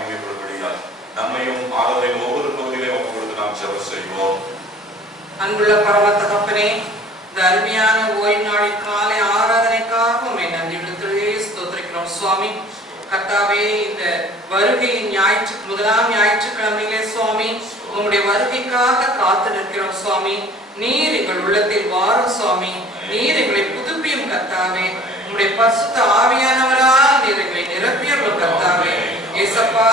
மகிமைப்படும்படியாய் நம்மையும் ஆராதனை ஒவ்வொரு பகுதியிலே ஒப்புக்கொடுத்து நாம் ஜெபம் செய்வோம். அன்புள்ள பரம தகப்பனே, இந்த அருமையான ஓய்வு நாளில் காலை ஆராதனைக்காக உம்மை நன்றியுள்ளே ஸ்தோத்திரிக்கிறோம் சுவாமி. கர்த்தாவே, இந்த வருகையின் முதலாம் ஞாயிற்றுக்கிழமையிலே சுவாமி உம்முடைய வருகைக்காக காத்து நிற்கிறோம் சுவாமி. நீர் எங்கள் உள்ளத்தில் வாரும் சுவாமி. நீர் எங்களை புதுப்பியும் கர்த்தாவே. உம்முடைய பரிசுத்த ஆவியானவரால் நீர் எங்களை நிரப்பியுள்ள கர்த்தாவே. ஏசப்பா,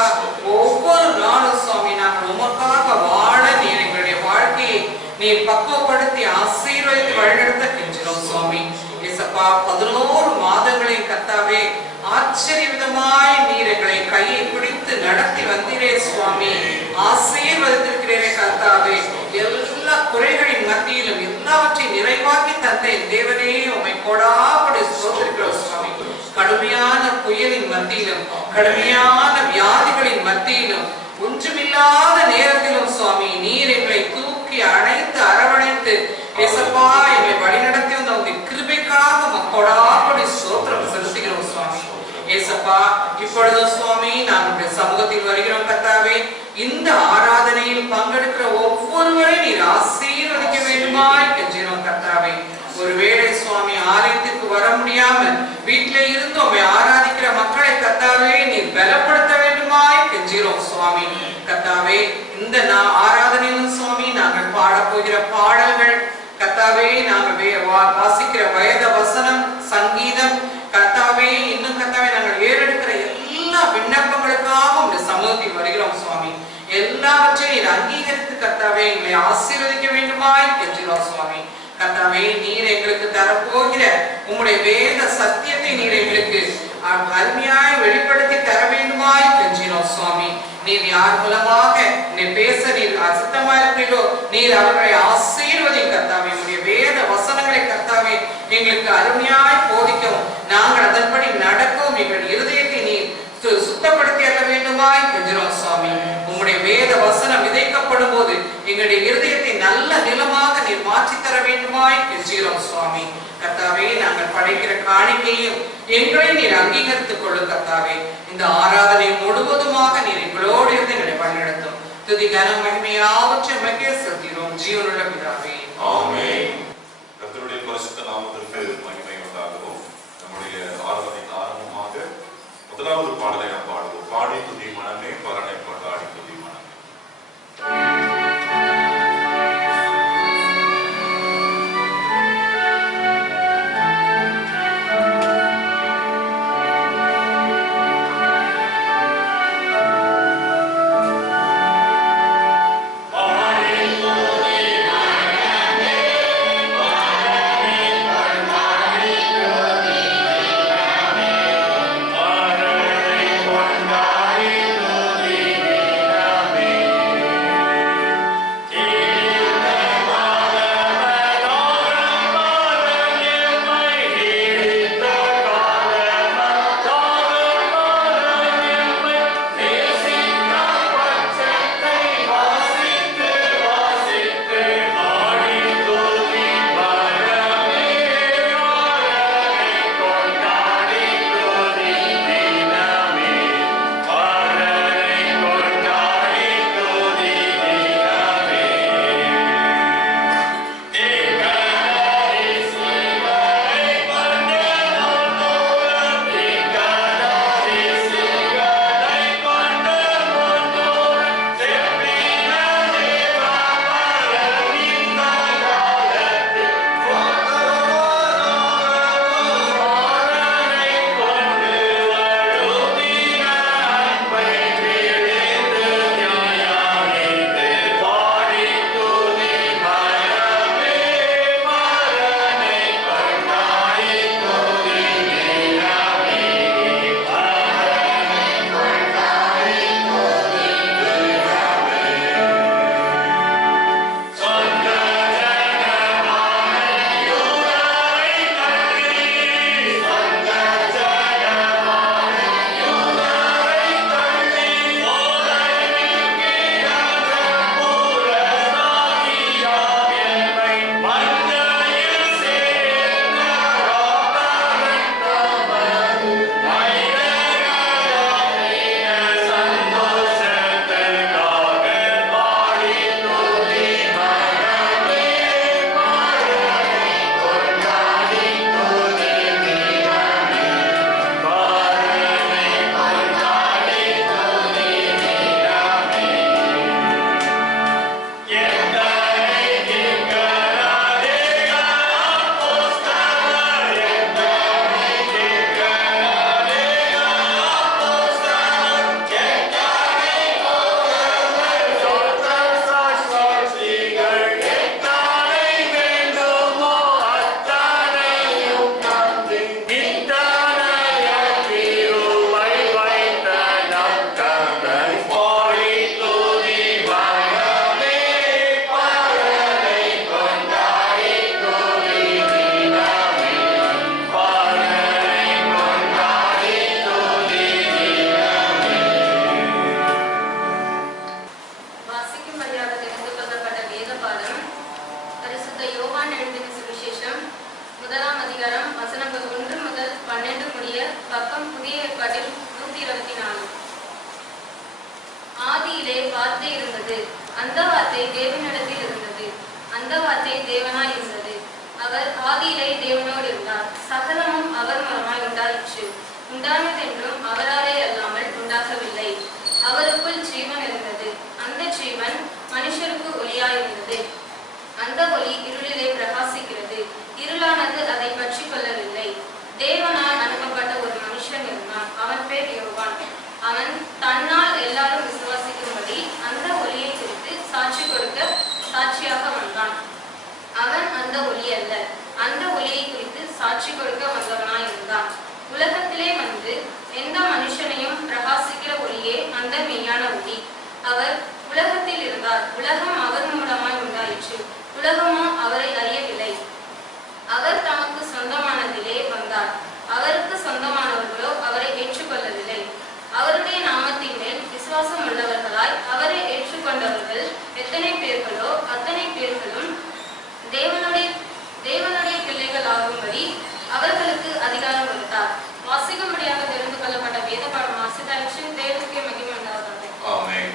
ஒவ்வொரு நாளும் சுவாமி நாங்கள் உமக்காக வாழ நீர் எங்களுடைய வாழ்க்கையை நீர் பக்குவப்படுத்தி ஆசீர்வதித்து வழிநடத்த கெஞ்சிறோம் சுவாமி. ஏசப்பா, 11 மாதங்களின் கர்த்தாவே ஆச்சரியவிதமாய் நீர் எங்களை கையை பிடித்து நடத்தி வந்தீரே சுவாமி. ஆசீர்வதித்திருக்கிறீரே கர்த்தாவே. எல்லா குறைகளின் மத்தியிலும் எல்லாவற்றையும் நிறைவாக்கி தந்த தேவனே உம்மை கோடாபடி ஸ்தோத்திரிக்கிறோம் சுவாமி. கடுமையான புயலின் மத்தியிலும் கடுமையான வியாதிகளின் மத்தியிலும் ஒன்றுமில்லாத நேரத்திலும் சுவாமி நீர் எங்களை தூக்கி அணைத்து அரவணைத்து ஏசப்பா எங்களை வழிநடத்தி வந்த உங்கள் கிருபைக்காக மக்கோடாபடி ஸ்தோத்திரம் செலுத்துகிறோம் சுவாமி. ஏசப்பா, இப்பொழுதும் சுவாமி நாங்கள் சமூகத்தில் வருகிறோம் கர்த்தாவே. இந்த ஆராதனையில் பங்கெடுக்கிற ஒவ்வொருவரையும் நீர் ஆசீர்வதிக்க வேண்டுமாய் கெஞ்சிறோம் கர்த்தாவே. ஒருவேளை சுவாமி ஆலயத்திற்கு வர முடியாமல் வீட்டிலே இருந்து உம்மை ஆராதிக்கிற மக்களை கர்த்தாவே நீர் பலப்படுத்த வேண்டுமாய் கெஞ்சிறோம் சுவாமி. கர்த்தாவே, இந்த ஆராதனையிலும் சுவாமி நாங்கள் பாடப்போகிற பாடல்கள் கர்த்தாவே, நாங்கள் வாசிக்கிற வேத வசனம், சங்கீதம் கர்த்தாவே, இன்னும் கர்த்தாவே நாங்கள் ஏறெடுக்கிற எல்லா விண்ணப்பங்களுக்காக உங்க சமூகத்தில் வருகிறோம் சுவாமி. எல்லாவற்றையும் நீர் அங்கீகரித்து கர்த்தாவே எங்களை ஆசீர்வதிக்க வேண்டுமாய் கெஞ்சிறோம் சுவாமி. கர்த்தாவே, நீர் எங்களுக்கு தரப்போகிற உம்முடைய வேத சத்தியத்தை நீர் எங்களுக்கு அருமையாய் வெளிப்படுத்தி தர வேண்டுமாய் கெஞ்சினோம் சுவாமி. நீர் யார் மூலமாக பேச நீர் அசுத்தமா இருக்கிறீரோ நீர் அவர்களை ஆசீர்வதி கர்த்தாவே. உடைய வேத வசனங்களை கர்த்தாவே எங்களுக்கு அருமையாய் போதிக்கவும் நாங்கள் அதன்படி நடக்கவும் எங்கள் இருதயத்தை நீர் சுத்தப்படுத்தி அல்ல வேண்டுமாய் கெஞ்சினோம் சுவாமி. உம்முடைய வேத வசனம் விதைக்கப்படும் போது எங்களுடைய இருதயத்தை நல்ல நிலமாக நீர் மாற்றி தர வேண்டுமாய் கெஞ்சினோம் சுவாமி. கர்த்தாவே, நாங்கள் படைக்கிற காணிக்கையும் எங்களை நீர் அங்கீகரித்துக் கொள்ளும் கர்த்தாவே. இந்த ஆராதனை முழுவதுமாக நீர் எங்களோடு இருந்து எங்களை வழிநடத்தும். துதி கன மகிமையாவற்றை உமக்கே செலுத்துகிறோம் ஜீவனுள்ள பிதாவே, ஆமென். கர்த்தருடைய பரிசுத்த நாமத்திற்கு மகிமை உண்டாகவும். நம்முடைய ஆராதனைக்கு ஆரம்பமாக முதலாவது பாடலை நாம் பாடுவோம். பாடி துதி மனமே பரனை கொண்டாடி துதி மனமே. Amen. இருந்தது. அந்த வார்த்தை தேவனிடத்தில் இருந்தது. அந்த வார்த்தை தேவனாய் இருந்தது. அவர் ஆதியிலே தேவனோடு இருந்தார். சகலமும் அவர் மூலமாய் உண்டாயிற்று. உண்டானதென்றும் அவராலே அல்லாமல் உண்டாகவில்லை. அவருக்குள் ஜீவன் இருந்தது. அந்த ஜீவன் மனுஷருக்கு ஒளியாயிருந்தது. அந்த ஒளி இருளிலே பிரகாசிக்கிறது. இருளானது அதை பற்றி கொள்ளவில்லை. தேவனால் அனுப்பப்பட்ட ஒரு மனுஷன் இருந்தான். அவன் பேர் யோவான். அவன் தன்னால் எல்லாரும் விசுவாசிக்கும்படி அந்த ஒளியை குறித்து சாட்சி கொடுக்க சாட்சியாக வந்தான். அவன் அந்த ஒளி அல்ல, அந்த ஒளியை குறித்து சாட்சி கொடுக்க வந்தவனாய் இருந்தான். உலகத்திலே வந்து எந்த மனுஷனையும் பிரகாசிக்கிற ஒளியே அந்த மெய்யான ஒளி. அவர் உலகத்தில் இருந்தார். உலகம் அவர் மூலமாய் உண்டாயிற்று. உலகமோ அவரை அறியவில்லை. அவர் தமக்கு சொந்தமானதிலே வந்தார். அவருக்கு சொந்தமானவர்களோ அவரை ஏற்றுக்கொள்ளவில்லை. அவருடைய நாமத்தின் மேல் விசுவாசம் உள்ளவர்களாய் அவரை ஏற்றுக்கொண்டவர்கள் எத்தனை பேர்களோ அத்தனை பேர்களும் தேவனுடைய பிள்ளைகள் ஆகும்படி அவர்களுக்கு அதிகாரம் கொடுத்தார். வாசிக்கும்படியாக தெரிந்து கொள்ளப்பட்ட வேத பாடம் வாசித்தாயிற்று. தேவனுக்கே மகிமை உண்டாவதாக. ஆமென்.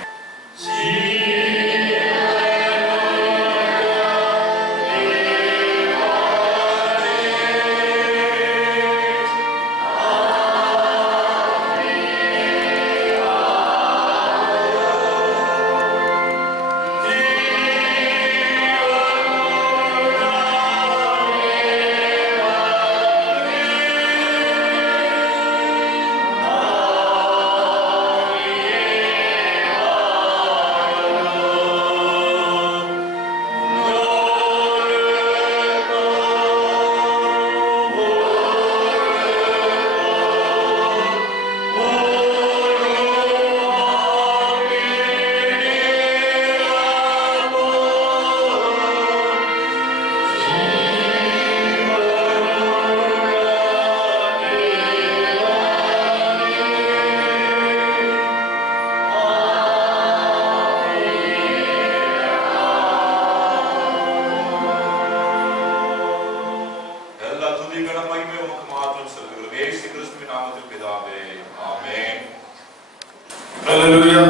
Hallelujah.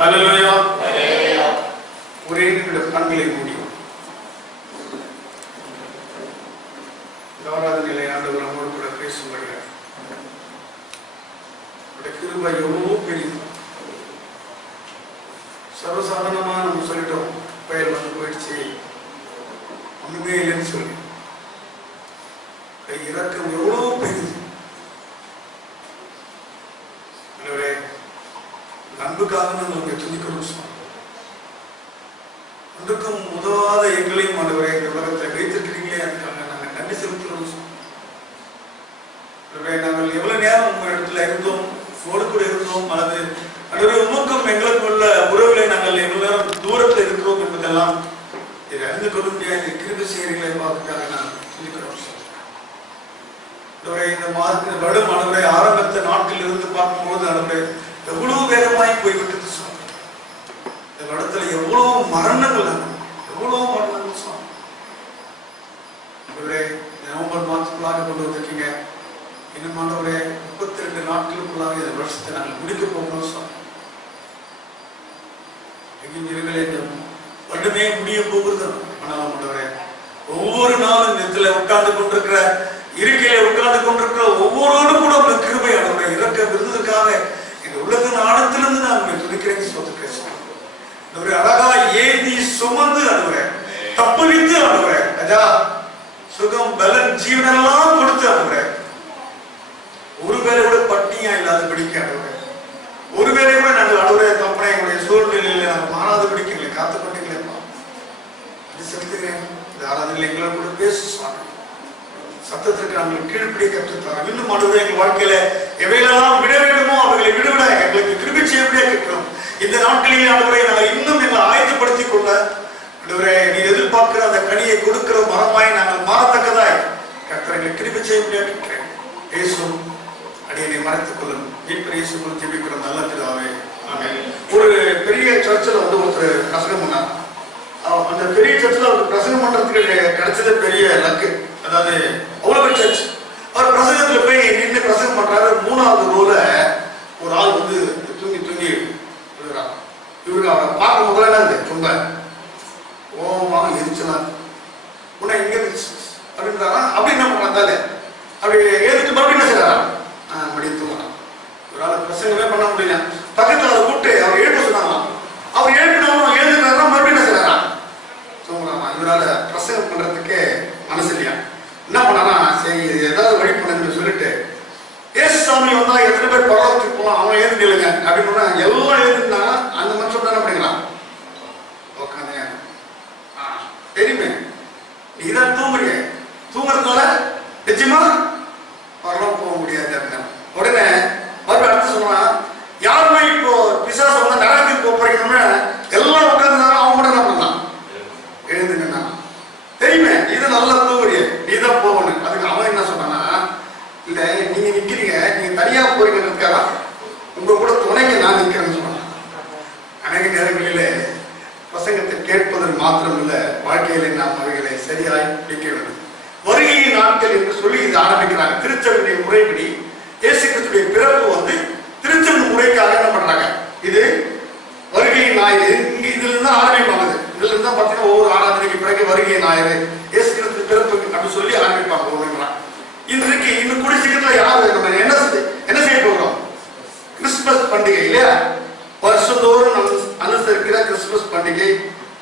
Hallelujah. ஒரே நிமிடம் கண்களை மூடியோம். ஆராதனையிலே ஆண்டவர் நம்மோடு கூட பேசும்படியாக கிருபை எவ்வளோ பெரியது. சர்வசாதாரணமா நம்ம சொல்லிட்டோம், பெயர் வந்து போயிடுச்சு ஒண்ணுமே இல்லைன்னு சொல்லி. இறக்கம் எவ்வளோ பெரியது. அன்புக்காக நாங்கள் துதிக்கிறோம். அன்றுக்கும் உதவாத எங்களையும் ஆண்டவரே இந்த உலகத்தை வைத்திருக்கிறீங்களே, அதுக்காக நாங்கள் நன்றி செலுத்துகிறோம். நாங்கள் எவ்வளவு நேரம் உங்க இடத்துல இருந்தோம், போடு கூட இருந்தோம், அல்லது அன்றைய உமக்கும் எங்களுக்கு உள்ள உறவுகளை நாங்கள் எவ்வளவு நேரம் தூரத்தில் இருக்கிறோம் என்பதெல்லாம் இதை அறிந்து கொள்ள முடியாது. கிருபை செய்கிறீங்களே என்பதற்காக நாங்கள் துதிக்கிறோம். இந்த மாதத்தின் வருடம் ஆண்டவரே ஆரம்பத்த நாட்களில் இருந்து பார்க்கும்போது ஆண்டவரே எவ்வளவு வேகமாய் போய்விட்டது சொன்ன. இந்த இடத்துல எவ்வளவு மரணங்கள், எவ்வளவு மரணங்கள் சொன்ன. நவம்பர் மாதத்துக்குள்ளாக கொண்டு வந்திருக்கீங்க. இன்னும் ஆண்டவரே 32 நாட்களுக்குள்ளாக இந்த வருஷத்தை நாங்கள் முடிக்க போகணும் சொன்னோம். இந்த வருடமே முடிய போகிறது. ஆனால் ஆண்டவரே ஒவ்வொரு நாளும் இந்த இடத்துல உட்கார்ந்து கொண்டிருக்கிற இருக்கையில உட்கார்ந்து கொண்டிருக்கிற ஒவ்வொருவரும் கூட உங்க கிருபை ஆண்டவரே இறக்க விருதுக்காக உலகின் ஆழத்திலிருந்து நான் உங்களை துதிக்கிறேன். சொல்லுகிறேன் அழகா ஏந்தி சுமந்து ஆண்டவரே தப்புவித்து ஆண்டவரே ராஜா சுகம் பலன் ஜீவனெல்லாம் கொடுத்து ஆண்டவரே ஒருவேளை கூட பட்டினியா இல்லாத பிடிக்க ஆண்டவரே ஒருவேளை கூட நாங்கள் ஆண்டவரே தப்பனை எங்களுடைய சூழ்நிலையில நாங்கள் மாறாத பிடிக்கல காத்து கொண்டீங்களேப்பா. அது செலுத்துகிறேன். இந்த ஆராதனையில் எங்களோட கூட பேசுவாங்க. சத்தத்திற்கு நாங்கள் கீழ்ப்படிய கற்றுத்தாரோம். இன்னும் ஆண்டவரே எங்கள் வாழ்க்கையில எவையெல்லாம் விட வேண்டுமோ அவர்களை விடுவிட எங்களுக்கு கிருபை செய்யப்படியா கேட்கிறோம். இந்த நாட்களில் ஆண்டவரை நாங்கள் இன்னும் எங்களை ஆயத்தப்படுத்திக் கொள்ள ஆண்டவரே நீர் எதிர்பார்க்கிற அந்த கனியை கொடுக்கிற மரமாய் நாங்கள் மாறத்தக்கதாய் கர்த்தரை கிருபை செய்யப்படியா கேட்கிறேன். பேசும் அடியனை மறைத்துக் கொள்ளும். மீட்பர் இயேசுக்குள் ஜெபிக்கிற நல்ல பிதாவே ஆமென். ஒரு பெரிய சர்ச்சில் வந்து ஒருத்தர் பிரசங்கம் பண்ணார். அந்த பெரிய சர்ச்சில் அவருக்கு பிரசங்கம் பண்றதுக்கு கிடைச்சது பெரிய லக்கு. அதாவது அவ்வளவு சர்ச். அவர் பிரசங்கத்துல போய் நின்று பிரசங்கம் பண்றாரு. 3வது ரோல ஒரு ஆள் வந்து தூங்கி விழுறாங்க. இவருக்கு என்னது ரொம்ப கோபமாக எரிச்சலாம் உன்னை இங்க அப்படின்றாரா. அப்படி என்ன பண்றாரு, அப்படி ஏத்துட்டு மறுபடியும் என்ன செய்யறாரா, மறுபடியும் தூங்குறான். ஒரு ஆள் பிரசங்கமே பண்ண முடியல, பக்கத்துல அதை கூப்பிட்டு அவர் எழுப்ப சொன்னாங்களாம். அவர் எழுப்பினாலும் எழுதுனாரா, மறுபடியும் என்ன செய்யறாரா, தூங்குறாங்க. இவரால பிரசங்கம் பண்றதுக்கே மனசு இல்லையா. என்ன பண்ணாரா, சரி ஏதாவது வழி பண்ணுன்னு சொல்லிட்டு ஏசுசாமி வந்தா எத்தனை பேர் பரலோகத்துக்கு போகலாம், அவன் எழுந்து நில்லுங்க அப்படின்னு எல்லாம் எழுதுனா அந்த மனுஷன் என்ன பண்ணிக்கலாம், உட்காந்து தெரியுமே நீதான் தூங்குறீங்க, தூங்குறதுனால நிச்சயமா பரலோகம் போக முடியாது. உடனே மறுபடியும் அடுத்து சொன்னா, யாருமே இப்போ பிசாசு வந்து நரகத்துக்கு போறீங்கன்னா எல்லாம் உட்கார்ந்தாலும் அவன் கூட என்ன பண்ணலாம், எழுந்துங்கன்னா தெரியுமே இது நல்லா தூங்குறிய நீதான் போகணும். அதுக்கு அவன் என்ன சொன்னான்னா, இல்ல நீங்க நிக்கிறீங்க, நீங்க தனியா போறீங்கிறதுக்காக உங்க கூட துணைக்கு நான் நிக்கிறேன்னு சொன்னான். அநேக நேரங்களிலே பிரசங்கத்தை கேட்பதன் மாத்திரம் இல்ல, வாழ்க்கையில நாம் அவைகளை சரியாய் பிடிக்க வேண்டும். வருகை நாட்கள் என்று சொல்லி இது ஆரம்பிக்கிறாங்க. திருச்சபையுடைய முறைப்படி இயேசு கிறிஸ்துடைய பிறப்பு வந்து திருச்சபை முறைக்காக என்ன பண்றாங்க, இது வருகை ஞாயிறு இதுல இருந்து ஆரம்பிப்பாங்க. இதுல இருந்தா பாத்தீங்கன்னா ஒவ்வொரு ஆராதனைக்கு பிறகு வருகை ஞாயிறு இயேசு கிறிஸ்து பிறப்பு அப்படின்னு சொல்லி ஆரம்பிப்பாங்க. இன்றைக்கு இன்னும் கூடிய சீக்கிரத்துல யாரு நம்ம என்ன செய்ய போகிறோம், கிறிஸ்துமஸ் பண்டிகை இல்லையா, வருஷந்தோறும் அனுசரிக்கிற கிறிஸ்துமஸ் பண்டிகை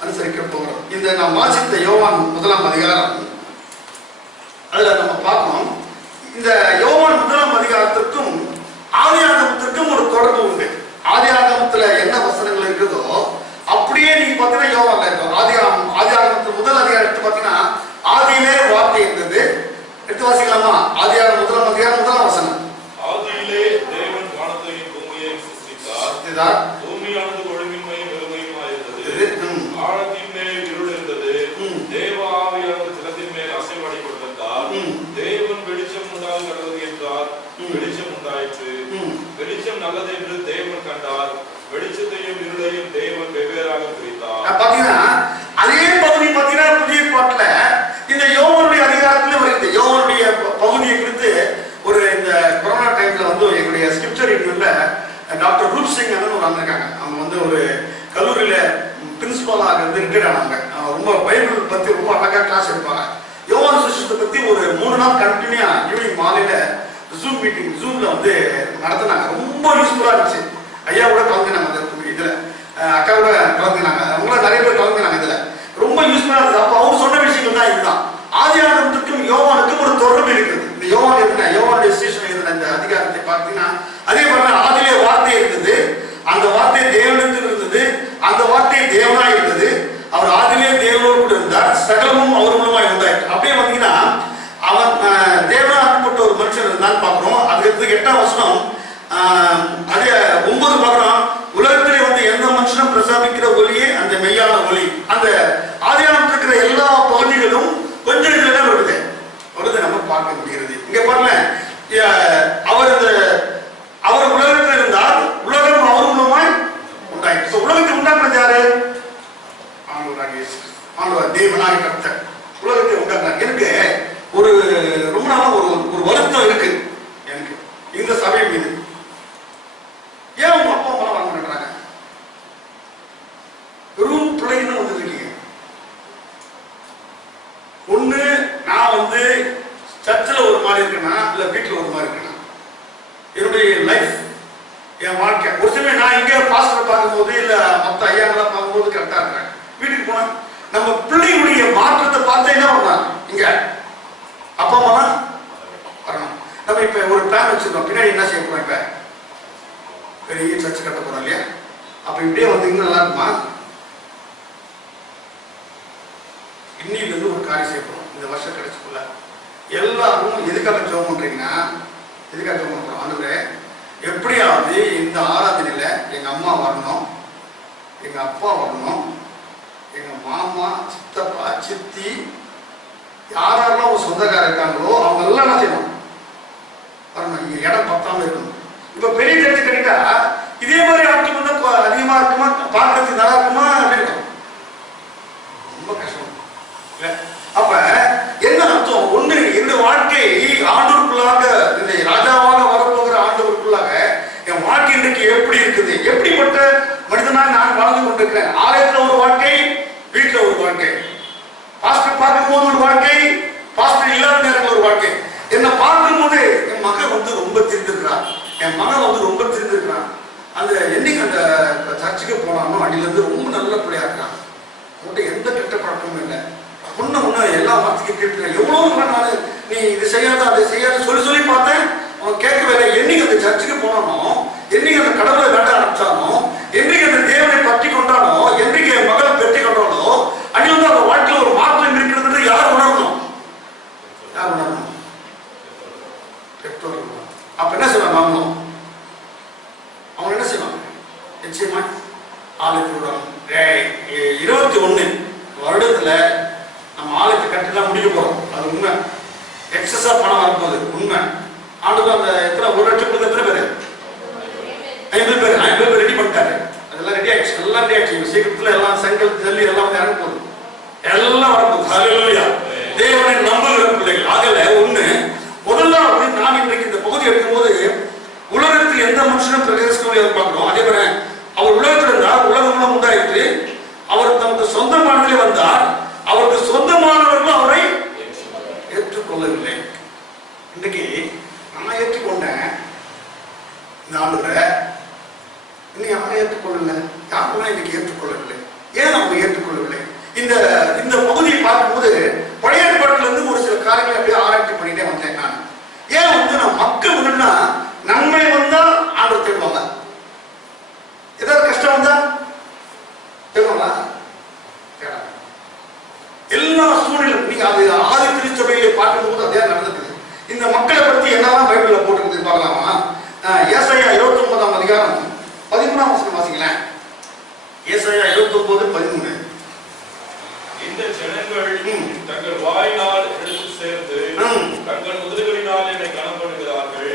அனுசரிக்க போகிறோம். இந்த நாம் வாசித்த யோவான் 1ஆம் அதிகாரம், அதுல நம்ம பார்க்கணும். இந்த யோவான் 1ஆம் அதிகாரத்திற்கும் ஆதியாகமத்திற்கும் ஒரு தொடர்பு உண்டு. ஆதியாகமத்துல என்ன வசனங்கள் இருக்குதோ அப்படியே நீங்க பாத்தீங்கன்னா யோவான்ல இருக்கும். ஆதியாகமத்து 1 அதிகாரம் எடுத்து பாத்தீங்கன்னா, ஆதியிலே வார்த்தை இருந்தது. எடுத்து வாசிக்கலாமா? ஆதியாகமம் 1ஆம் அதிகாரம் 1ஆம் வசனம். ஆதியிலே தேவன் வானத்தையும் பூமியையும் சிருஷ்டித்தார். பூமியானது ஒழுங்கின்மையும் வெறுமையுமாய் இருந்தது. ஆழத்தின் மேல் இருள் இருந்தது. தேவ ஆவியானது ஜலத்தின் மேல் அசைவாடி கொண்டிருந்தார். தேவன் வெளிச்சம் உண்டாக கடவுள் என்றார். வெளிச்சம் உண்டாயிற்று. வெளிச்சம் நல்லது என்று தேவன் கண்டார். வெளிச்சத்தையும் இருளையும் தேவன் வெவ்வேறாக பிரித்தார். பாத்தீங்கன்னா அதே பகுதி பாத்தீங்கன்னா புதிய பாட்டுல இந்த யோவானுடைய அதிகாரத்துல வருது. யோவானுடைய பகுதியை குறித்து ஒரு இந்த கொரோனா டைம்ல வந்து எங்களுடைய ஸ்கிரிப்சர் இன்ல டாக்டர் ரூப் சிங் ஒரு வந்திருக்காங்க. அவங்க வந்து ஒரு கல்லூரியில பிரின்சிபலாக இருந்து ரிட்டையர்ட் ஆனாங்க. ரொம்ப பைபிள் பத்தி ரொம்ப அழகா கிளாஸ் எடுப்பாங்க. யோவான் சுவிசேஷத்தை பத்தி ஒரு 3 நாள் கண்டினியூா ஈவினிங் மாலையில ஜூம் மீட்டிங் ஜூம்ல வந்து நடத்தினாங்க. ரொம்ப யூஸ்ஃபுல்லா இருந்துச்சு. ஐயா கூட கலந்துனாங்க அந்த இதுல, அக்கா கூட கலந்துனாங்க, அவங்கள நிறைய பேர் கலந்துனாங்க. இதுல ரொம்ப யூஸ்ஃபுல்லா இருந்தது. அப்ப அவர் சொன்ன விஷயங்கள் தான் இதுதான். ஆதியாகமத்துக்கும் யோவானுக்கும் ஒரு தொடர்பு இருக்குது. இந்த யோவான் எழுதின யோவானுடைய ஸ்டேஷன் எழுதின இந்த அதிகாரத்தை பார்த்தீங்கன்னா அதே மாதிரி ஆதியிலே வார்த்தை இருந்தது, அந்த வார்த்தை தேவனிடத்தில் இருந்தது, அந்த வார்த்தை தேவனாய் இருந்தது, அவர் ஆதியிலே தேவனோடு கூட இருந்தார், சகலமும் அவர் மூலமாய் இருந்தார். அப்படியே பார்த்தீங்கன்னா அவன் தேவனாக்கப்பட்ட ஒரு மனுஷன் இருந்தான்னு பார்க்கிறோம். அதுக்கு 8ஆம் வசனம் அதே 9 பார்க்கிறோம். உலகத்திலே வந்து எந்த மனுஷனும் பிரசாபிக்கிற ஒளியே அந்த மெய்யான ஒளி. அந்த ஆதியாகமத்தில் இருக்கிற எல்லா பகுதிகளும் கொஞ்சம் இதுல வருது நம்ம பார்க்க முடிகிறது. இங்க பாருங்க, அவர் உலகத்தில் இருந்தால் உலகம் அவர் மூலமாய் உண்டாயிற்று. உலகத்தை உண்டாக்குறது யாரு? ஆண்டவர் தேவனாய் கர்த்தர் உலகத்தை உண்டாக்குறார். எனக்கு ஒரு ரொம்ப நாளா ஒரு வருத்தம் இருக்கு எனக்கு இந்த சபை மீது. ஏன் உங்க அப்பா அம்மா வாங்க மாட்டாங்க? வெறும் பிள்ளைன்னு வந்து இருக்கீங்க. ஒண்ணு நான் வந்து சர்ச்சில் ஒரு மாதிரி இருக்கேன்னா இல்ல வீட்டில் ஒரு மாதிரி இருக்கேன்னா, என்னுடைய லைஃப் என் வாழ்க்கை ஒரு சமயம் நான் இங்கே பாஸ்டரை பார்க்கும்போது இல்ல மற்ற ஐயாங்களா பார்க்கும்போது கரெக்டா இருக்கிறேன். வீட்டுக்கு போனா நம்ம பிள்ளைகளுடைய மாற்றத்தை பார்த்து என்ன பண்ணலாம், இங்க அப்பா அம்மா வரணும். நம்ம இப்ப ஒரு பிளான் வச்சிருக்கோம், பின்னாடி என்ன செய்ய போறோம், இப்ப பெரிய சர்ச் கட்ட போறோம் இல்லையா? அப்ப இப்படியே வந்தீங்கன்னா நல்லா இருக்குமா? இன்னில இருந்து ஒரு காரியம் செய்ய போறோம் இந்த வருஷம் கிடைச்சுக்குள்ள. எல்லாரும் எதுக்காக ஜெபம் பண்றீங்கன்னா, எதுக்காக ஜெபம் பண்றோம்? ஆண்டவரே, எப்படியாவது இந்த ஆராதனையில எங்க அம்மா வரணும், எங்க அப்பா வரணும், எங்க மாமா சித்தப்பா சித்தி யாரெல்லாம் ஒரு சொந்தக்காரர் இருக்காங்களோ அவங்க எல்லாம் என்ன செய்யணும் வரணும். இங்க இடம் பத்தாம இருக்கணும். இப்ப பெரிய சர்ச்சை கட்டிட்டா இதே மாதிரி ஆட்கள் வந்து அதிகமா இருக்குமா, பார்க்கறதுக்கு நல்லா இருக்குமா, அப்படி இருக்கும். ரொம்ப கஷ்டம். அப்ப என்ன அர்த்தம்? ஒன்று, இந்த வாழ்க்கை ஆண்டவருக்குள்ளாக, இந்த ராஜாவாக வரப்போகிற ஆண்டவருக்குள்ளாக என் வாழ்க்கை இன்றைக்கு எப்படி இருக்குது, எப்படிப்பட்ட மனிதனாக நான் வாழ்ந்து கொண்டு கொண்டிருக்கிறேன். ஆலயத்துல ஒரு வாழ்க்கை, வீட்டுல ஒரு வாழ்க்கை. பாஸ்டர் பார்க்கும் போது ஒரு வாழ்க்கை, பாஸ்டர் இல்லாத நேரங்கள் ஒரு வாழ்க்கை. என்னை பார்க்கும் போது என் மகன் ரொம்ப தெரிந்திருக்கிறான், என் மகன் ரொம்ப தெரிந்திருக்கிறான். அந்த என்னைக்கு அந்த சர்ச்சுக்கு போனாலும் அடியிலிருந்து ரொம்ப நல்ல பிள்ளையா இருக்கான். அவன்கிட்ட எந்த கெட்ட பழக்கமும் இல்லை. முன்ன எல்லா வார்த்தைக்கும் கேட்டுருக்கேன். எவ்வளவு நான் நீ இது செய்யாத அதை செய்யாத சொல்லி பார்த்தேன், அவன் கேட்கவே இல்லை. என்னைக்கு அந்த சர்ச்சுக்கு போனானோ, என்னைக்கு அந்த கடவுளை வேண்ட ஆரம்பிச்சானோ, என்னைக்கு அந்த தேவனை பற்றி கொண்டானோ, என்னைக்கு என் மகளை பெற்றி கொண்டானோ, அன்னிலிருந்து அவன் வாழ்க்கையில் ஒரு மாற்றம் இருக்கிறது. யார் உணரணும்? யார் உணரணும்? பெற்றோர்கள். அப்ப என்ன செய்வாங்க? அவங்க என்ன செய்வாங்க? நிச்சயமா ஆலயத்தோட 21 வருடத்துல நம்ம ஆலயத்தை கட்டிலாம் முடிக்க போறோம். அது உண்மை. எக்ஸஸா பணம் வரும்போது உண்மை. ஆண்டுக்கு அந்த எத்தனை 1 லட்சம் எத்தனை பேரு? 50 பேர் ரெடி பண்ணிட்டாரு. அதெல்லாம் ரெடி ஆயிடுச்சு, எல்லாம் ரெடி ஆயிடுச்சு. சீக்கிரத்துல எல்லாம் செங்கல் ஜல்லி எல்லாம் வந்து இறங்க போகுது, எல்லாம் வரப்போகுது. ஹல்லேலூயா. தேவனை நம்புகிற பிள்ளைகள். ஆகல ஒண்ணு முதல்ல நான் இன்றைக்கு இந்த பகுதி எடுக்கும்போது உலகத்தில் எந்த மனுஷனும் பிரதேசம் எதிர்பார்க்கிறோம். அதே மாதிரி அவர் உலகத்தில் இருந்தார், உலகம் உண்டாயிற்று. அவர் தமக்கு சொந்தமானதிலே வந்தார், அவருக்கு சொந்தமானவர்கள் அவரை ஏற்றுக்கொள்ளவில்லை. இன்னைக்கு நான் ஏற்றுக்கொண்டேன் இந்த ஆண்டுரை, இன்னும் யாரும் ஏற்றுக்கொள்ளல. யாருன்னா இன்னைக்கு ஏற்றுக்கொள்ளவில்லை. ஏன் அவங்க ஏற்றுக்கொள்ளவில்லை? இந்த பகுதியை பார்க்கும்போது பழைய ஏற்பாட்டில இருந்து ஒரு சில காரியங்களை அப்படியே ஆராய்ச்சி பண்ணிட்டே வந்தேன். நான் ஏன் நான் மக்கள் முன்னா நன்மை வந்தா ஆண்டவர் தேடுவாங்க, ஏதாவது கஷ்டம் வந்தா தேடுவாங்களா? எல்லா சூழ்நிலும் நீங்க அது ஆதி திருச்சபையிலே பார்க்கும்போது அதே நடந்துக்குது. இந்த மக்களை பத்தி என்னதான் பைபிள்ல போட்டுருக்குது பார்க்கலாமா? ஏசாயா 29ஆம் அதிகாரம் 13ஆம் வசனம் வாசிங்களேன். ஏசாயா 29:13. இந்த ஜனங்கள் தங்கள் வாயினால் எடுத்து சேர்ந்து தங்கள் உதடுகளினால் என்னை கனப்படுகிறார்கள்.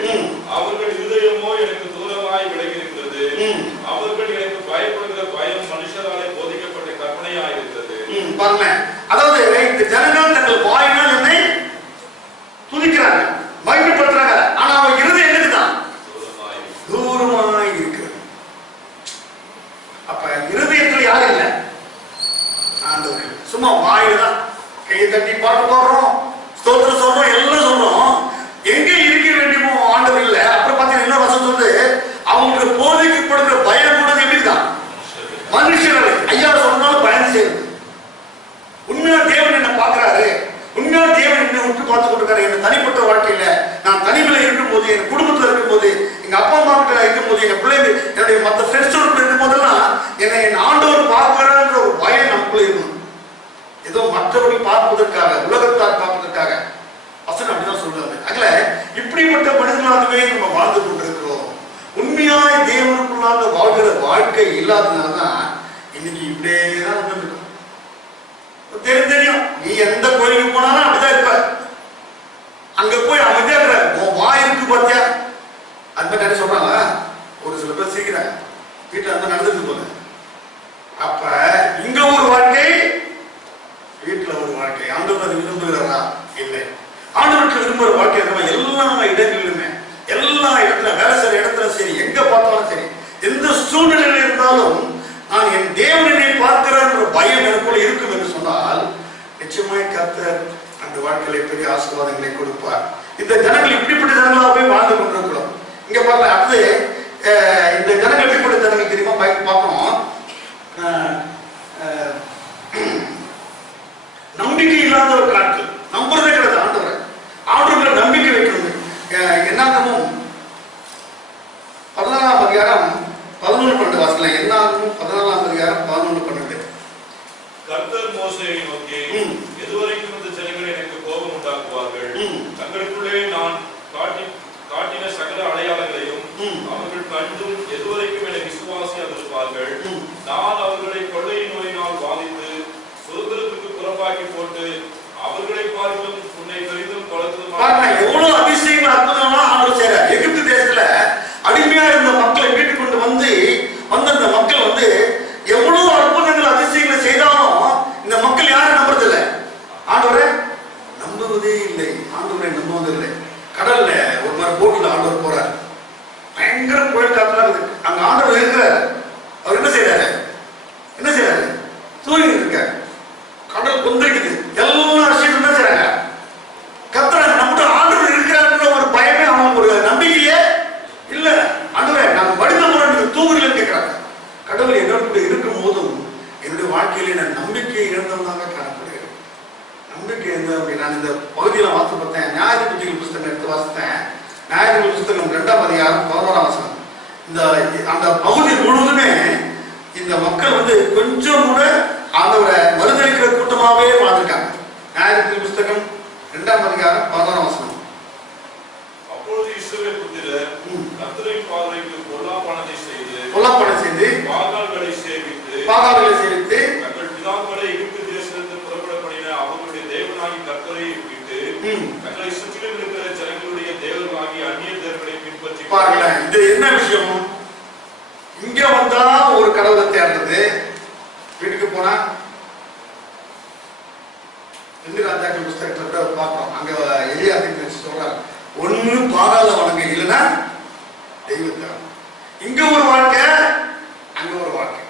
அவர்கள் இருதயமோ எனக்கு தூரமாய் விலகி இருக்கிறது. அவர்கள் எனக்கு பயப்படுகிற பயம் மனுஷராலே போதிக்கப்பட்ட கற்பனையாய் இருக்கிறது. பாருங்க, அதாவது இந்த ஜனங்கள் தங்கள் வாயினால் என்னை துதிக்கிறாங்க, மகிமைப்படுத்துறாங்க. ஆனா அவங்க இருதயம் என்னதுதான்? தூரமாய் இருக்கிறது. அப்ப இருதயத்துல யாரும் இல்லை, ஆண்டவர். சும்மா வாயில தான் கையை தட்டி பாட்டு போடுறோம், ஸ்தோத்திரம் சொல்றோம், எல்லாம் சொல்றோம். எங்க இருக்க வேண்டியமோ ஆண்டவர் இல்லை. அப்புறம் பார்த்தீங்கன்னா என்ன வசனம் சொல்லுது? அவங்களுக்கு போதிக்கப்படுகிற பயம் கூட எப்படிதான்? மனுஷர்களை ஐயா சொன்னாலும் பயந்து செய்யுது. உண்மையா தேவன் என்ன பார்க்கிறாரு, உண்மையா தேவன் என்ன விட்டு பார்த்து கொண்டிருக்காரு. என் தனிப்பட்ட வாழ்க்கையில நான் தனிமையில இருக்கும் போது, என் குடும்பத்துல இருக்கும் போது, எங்க அப்பா அம்மா கிட்ட இருக்கும் போது, எங்க பிள்ளைங்க என்னுடைய மற்ற ஃப்ரெண்ட்ஸோட இருக்கும் போதெல்லாம் என்னை என் ஆண்டவர் பார்க்கிறான்ற ஒரு பயம் நமக்குள்ள இருக்கணும். ஏதோ மற்றவர்கள் பார்ப்பதற்காக, உலகத்தார் பார்ப்பதற்காக வசனம் அப்படிதான் சொல்றாங்க. அதுல இப்படிப்பட்ட மனிதர்களாகவே நம்ம வாழ்ந்து கொண்டிருக்கிறோம். உண்மையாய் தேவனுக்குள்ளாக வாழ்கிற வாழ்க்கை இல்லாததுனால்தான் இன்னைக்கு இப்படியேதான் இருக்கும். தெரியும், நீ எந்த கோயிலுக்கு போனாலும் அப்படிதான் இருப்ப. அங்க போய் அமைதியா இருக்கிற உன் வாய் இருக்கு பார்த்தியா, அது மாதிரி நிறைய சொல்றாங்க. ஒரு சில பேர் சிரிக்கிறாங்க, வீட்டுல அந்த நடந்துருக்கு போல. அப்ப இங்க ஒரு வாழ்க்கை, வீட்டுல ஒரு வாழ்க்கை. ஆண்டவர் விரும்புகிறாரா? இல்லை. ஆண்டவருக்கு விரும்புகிற வாழ்க்கை எல்லா இடங்களிலுமே, எல்லா இடத்துல, வேலை செய்யற இடத்துல சரி, எங்க பார்த்தாலும் சரி, எந்த சூழ்நிலையில இருந்தாலும் நான் என் தேவனை பார்க்கிறேன் பயம் எனக்குள்ள இருக்கும் என்று சொன்னால் நிச்சயமாய் கர்த்தர் அந்த வாழ்க்கையில பெரிய ஆசீர்வாதங்களை கொடுப்பார். இந்த ஜனங்கள் இப்படிப்பட்ட ஜனங்களாகவே வாழ்ந்து கொண்டிருக்கிறோம். இங்க பாருங்க, அடுத்து இந்த ஜனங்கள் எப்படிப்பட்ட ஜனங்கள் தெரியுமா? பார்க்கணும். நம்பிக்கை இல்லாத ஒரு காட்கள், நம்புறதே கிடையாது ஆண்டவர். ஆண்டவர்களை நம்பிக்கை வைக்கிறது. என்னாகமும் 14ஆம் அதிகாரம் 11-12 வாசிக்கலாம். என்னாகமும் 14ஆம் அதிகாரம் 11-12. கர்த்தர் மோசேயை நோக்கி, எதுவரைக்கும் இந்த ஜனங்கள் எனக்கு கோபம் உண்டாக்குவார்கள்? தங்களுக்குள்ளே நான் காட்டின சகல அடையாளங்களையும் அவர்கள் கண்டும் எதுவரைக்கும் என்னை விசுவாசியாதிருப்பார்கள்? நான் அவர்களை கொள்ளை நோயினால் பாதித்து சுதந்திரத்துக்கு புறம்பாக்கி போட்டு அவர்களை பார்க்கும் உன்னை பெரிதும் பாருங்க, எவ்வளவு அதிசயங்கள் அற்புதமா ஆண்டவர் செய்றார். எகிப்து தேசத்துல அடிமையா இருந்த மக்களை மீட்டு கொண்டு வந்த அந்த மக்கள் எவ்வளவு அற்புதங்கள் அதிசயங்களை செய்தாலும் இந்த மக்கள் யாரும் நம்புறதில்லை, ஆண்டவரை நம்புவதே இல்லை. ஆண்டவரை நம்புவதில்லை. கடல்ல ஒரு மாதிரி போட்டுல ஆண்டவர் போறார், பயங்கர புயல் காத்துல இருக்கு. அங்க மக்கள் கொஞ்சம் கூட ஆண்டவரை மறுதளிக்கிற கூட்டமாவே வாழ்ந்திருக்காங்க. நியாயாதிபதிகள் புஸ்தகம் 2ஆம் அதிகாரம் 11ஆம் வசனம். அப்பொழுது இஸ்ரவேல் புத்திரர் கர்த்தரின் பார்வைக்கு பொல்லாப்பானதை செய்து பாகால்களை சேவித்து தங்கள் பிதாக்களை எகிப்து தேசத்திலிருந்து புறப்பட பண்ணின அவர்களுடைய தேவனாகி கர்த்தரை விட்டு தங்களை சுற்றிலும் இருக்கிற ஜனங்களுடைய தேவர்களாகி அந்நிய தேவர்களை பின்பற்றி பாருங்களேன். இது என்ன விஷயம்? இங்க வந்தா ஒரு கடவுளை தேர்ந்தது, வீட்டுக்கு போனா இந்து ராஜாக்கள் புஸ்தகத்துல கூட பார்க்கிறோம். அங்க எலியா சொல்றாரு, ஒண்ணு பாகால வணங்க, இல்லைன்னா தெய்வத்தை. இங்க ஒரு வாழ்க்கை, அங்க ஒரு வாழ்க்கை.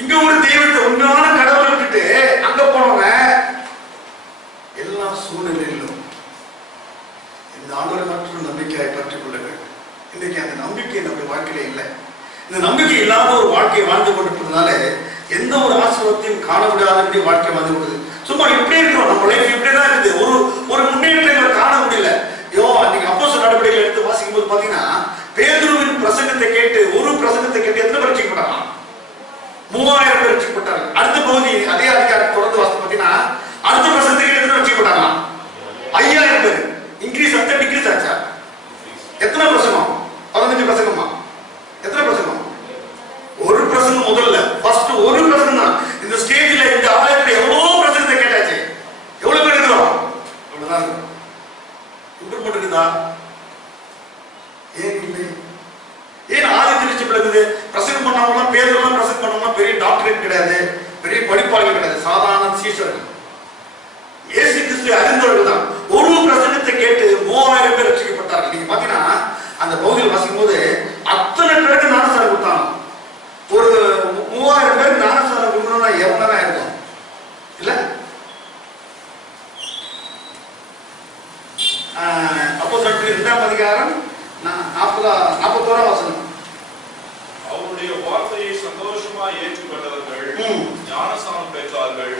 இங்க ஒரு தெய்வத்தை உண்மையான கடவுளை விட்டுட்டு அங்க போனவங்க எல்லா சூழ்நிலையிலும் இந்த ஆண்டவரை மற்றும் நம்பிக்கையை பற்றிக் கொள்ள வேண்டும். இன்னைக்கு அந்த நம்பிக்கை நம்முடைய வாழ்க்கையில இல்லை. இந்த நம்பிக்கை இல்லாத ஒரு வாழ்க்கையை வாழ்ந்து கொண்டிருப்பதனால எந்த ஒரு ஆசீர்வாதத்தையும் காண முடியாதபடி வாழ்க்கை வந்து கொடுக்குது. சும்மா இப்படியே இருக்கிறோம், நம்ம லைஃப் இப்படிதான் இருக்குது. ஒரு முன்னேற்றங்களை காண முடியல. நீங்க அப்போஸ்தலர் நடவடிக்கைகளை எடுத்து வாசிக்கும் போது பாத்தீங்கன்னா, பேதுருவின் பிரசங்கத்தை கேட்டு, ஒரு பிரசங்கத்தை கேட்டு எத்தனை பேர் ரட்சிக்கப்பட்டாங்க? 3000 பேர் ரட்சிக்கப்பட்டாங்க. அடுத்த பகுதி அதே அதிகாரம் தொடர்ந்து வாசித்து பாத்தீங்கன்னா, அடுத்த பிரசங்கத்தை கேட்டு எத்தனை ரட்சிக்கப்பட்டாங்க? 5000 பேர். இன்க்ரீஸ் ஆச்சா டிக்ரீஸ் ஆச்சா? எத்தனை பிரசங்கம்? 15 பிரசங்கமா? எத்தனை பிரசங்கம்? ஒரு பிரசங்கம் முதல்ல ஃபர்ஸ்ட் ஒரு பிரசங்கம் தான். இந்த ஸ்டேஜ்ல இந்த ஆலயத்துல எவ்வளவு பிரசங்கத்தை கேட்டாச்சு. எவ்வளவு பேர் இருக்கிறோம்? அவ்வளவுதான். இம்ப்ரூவ்மெண்ட் இருக்குதா? ஏன் இல்லை? ஏன் ஆதி திருச்சி பிள்ளைக்குது? பிரசங்கம் பண்ணவங்களாம், பேரெல்லாம் பிரசங்கம் பண்ணவங்களாம் பெரிய டாக்டரேட் கிடையாது, பெரிய படிப்பாளிகள் கிடையாது, சாதாரண சீஷர்கள். இயேசு கிறிஸ்துவை அறிந்தவர்கள் தான். ஒரு பிரசங்கத்தை கேட்டு 3000 பேர் ரட்சிக்கப்பட்டார்கள். நீங்க பாத்தீங்கன்னா அந்த பகுதியில் வாசிக்கும் போது அத்தனை பேருக்கு ஞானஸ்தானம் கொடுத்தாங்க. ஒரு 3000 பேருக்கு ஞானஸ்தானம் கொடுக்கணும்னா எவ்வளவு நேரம் இருக்கும் இல்ல? அப்போஸ்தலர் 2ஆம் அதிகாரம் 41ஆம் வசனம். அவருடைய வார்த்தையை சந்தோஷமாய் ஏற்றுக்கொண்டவர்கள் ஞானஸ்நானம் பெற்றார்கள்.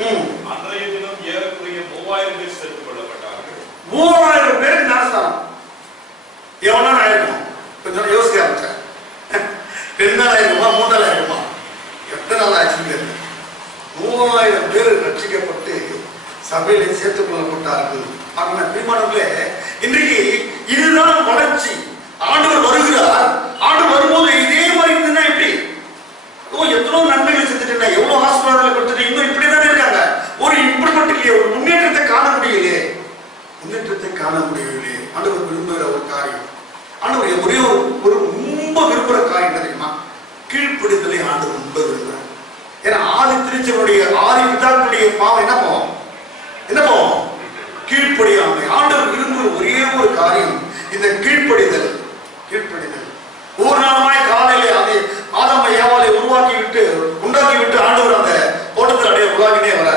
அன்றைய தினம் ஏறக்குறைய 3000 பேர் சேர்த்துக் கொள்ளப்பட்டார்கள். 3000 பேருக்கு ஞானஸ்தானம் எவ்வளவு நாள் ஆயிருக்கும்? கொஞ்சம் யோசிக்க ஆரம்பிச்சேன். 2 நாள் ஆயிருக்குமா, 3 நாள் ஆயிருக்குமா, எத்தனை நாள் ஆச்சுங்க? 3000 பேர் ரட்சிக்கப்பட்டு சபையில சேர்த்துக் கொள்ளப்பட்டார்கள். பிரியமானவர்களே, இன்றைக்கு இதுதான் வளர்ச்சி. ஆண்டவர் வருகிறார். ஆண்டவர் வரும்போது இதே மாதிரி இருந்தா எப்படி? எத்தனோ நன்மைகள் செஞ்சுட்டு, எவ்வளவு ஆசீர்வாதங்களை கொடுத்துட்டு இன்னும் இப்படிதான் இருக்காங்க. ஒரு இம்ப்ரூவ்மெண்ட் இல்லையே, ஒரு முன்னேற்றத்தை காண முடியலையே. ஆண்டவர் விரும்புகிற ஒரு காரியம், ஆண்டவர் ஒரே ஒரு ரொம்ப விரும்புகிற காரியம் தெரியுமா? கீழ்ப்பிடித்தலை ஆண்டவர் ரொம்ப விரும்புகிறார். ஏன்னா ஆதி திருச்சபையுடைய ஆதி பிதாக்களுடைய பாவம் என்ன போவோம்? கீழ்ப்படியாமை. ஆண்டவர் விரும்புகிற ஒரே ஒரு காரியம் இந்த கீழ்ப்படிதல். ஒவ்வொரு நாளுமாய் காலையிலே அது ஆதாமை ஏவாளை உண்டாக்கி விட்டு ஆண்டவர் அந்த ஓட்டத்தில் அடைய உலாகினே வர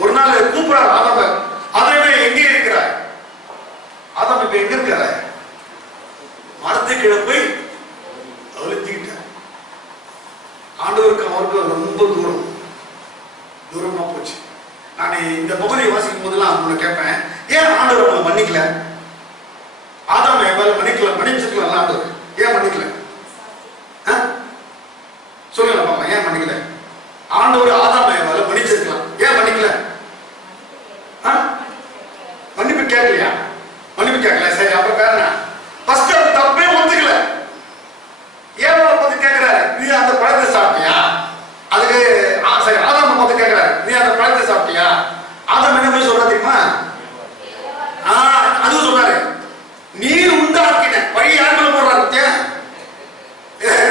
ஒரு நாள் கூப்பிடார் ஆதாம. ஆதாமே எங்கே இருக்கிறாய்? ஆதாம் இப்ப எங்க இருக்கிற? மரத்தை கிழப்பை அழுத்திக்கிட்டார். ஆண்டவருக்கு அவருக்கு ரொம்ப தூரமா போச்சு. நான் இந்த பகுதியை வாசிக்கும் போதெல்லாம் உங்களை கேட்பேன், ஏன் ஆண்டவர் உங்களை மன்னிக்கல? ஆதாம் ஏவாளை மன்னிச்சிருக்கலாம் ஆண்டவர், ஏன் மன்னிக்கல? சொல்லுங்க பாப்பா, ஏன் மன்னிக்கல? ஆண்டவர் ஆதாம் ஏவாளை மன்னிச்சிருக்கலாம், ஏன் மன்னிக்கல? மன்னிப்பு கேட்கலையா? மன்னிப்பு கேட்கல. சரி, அப்ப காரணம் ஃபர்ஸ்ட் அது தப்பே ஒத்துக்கல. ஏவாளை பார்த்து கேட்கிறாரு, நீ அந்த பழத்தை சாப்பிட்டியா? அதுக்கு சரி, ஆதாம் பார்த்து கேட்கிறாரு, நீ அந்த பழத்தை சாப்பிட்டியா? ஆதாம் என்ன போய் சொல்ற தெரியுமா? அதுவும் சொல்றாரு, நீர் உண்டாக்கின பழி யார் மேல போடுறாரு?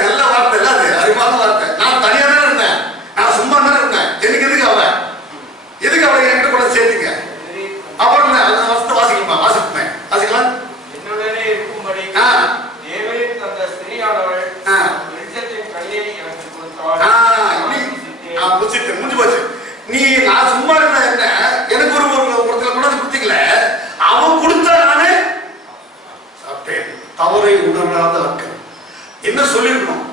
நல்ல வார்த்தை இல்ல அது, அறிவான வார்த்தை. நான் தனியா தானே இருந்தேன், நான் சும்மா தானே இருந்தேன், எனக்கு எதுக்கு அவளை என்கிட்ட கூட சேர்த்துக்க. அப்புறம் வாசிக்கலாம். என்னுடனே இருக்கும்படி தேவரீர் தந்த ஸ்திரீயானவள் வெளிச்சத்தின் கையை எனக்கு கொடுத்தாள். முடிஞ்சு போச்சு. நீ நான் சும்மா இருந்த என்ன, எனக்கு ஒருத்தர் கூட கொடுத்தீங்கள, அவன் கொடுத்தா நானே சாப்பிட்டேன். தவறை உணராத ஆட்கள் என்ன சொல்லிருக்கணும்?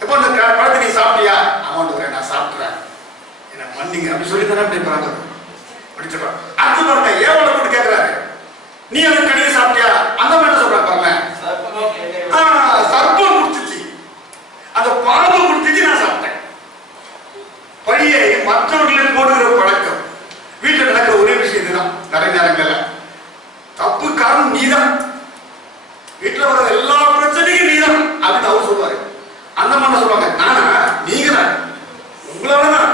எப்போ அந்த பழத்தை நீ சாப்பிட்டியா? அவன் நான் சாப்பிட்றேன், என்ன மன்னிங்க அப்படி சொல்லித்தானே அப்படி படிச்சிடறான். அடுத்து பாருங்க, ஏவாளை போட்டு கேட்கிறாரு, நீ அந்த கனியை சாப்பிட்டியா? அந்த மாதிரி சொல்றாங்க பாருங்க, சர்ப்பம் குடிச்சிச்சு, அந்த பாம்பு குடிச்சிச்சு, நான் சாப்பிட்டேன். மற்றவர்களை போடுகிற பழக்கம். வீட்டில் நடக்கிற ஒரே விஷயம் இதுதான். நிறைய நேரங்கள்ல தப்பு காரணம் நீதான், வீட்டுல வர எல்லா பிரச்சனையும் நீதான் அப்படின்னு அவர் சொல்லுவாரு. அந்த மாதிரி சொல்லுவாங்க, நானா? நீங்க தான், உங்களாலதான்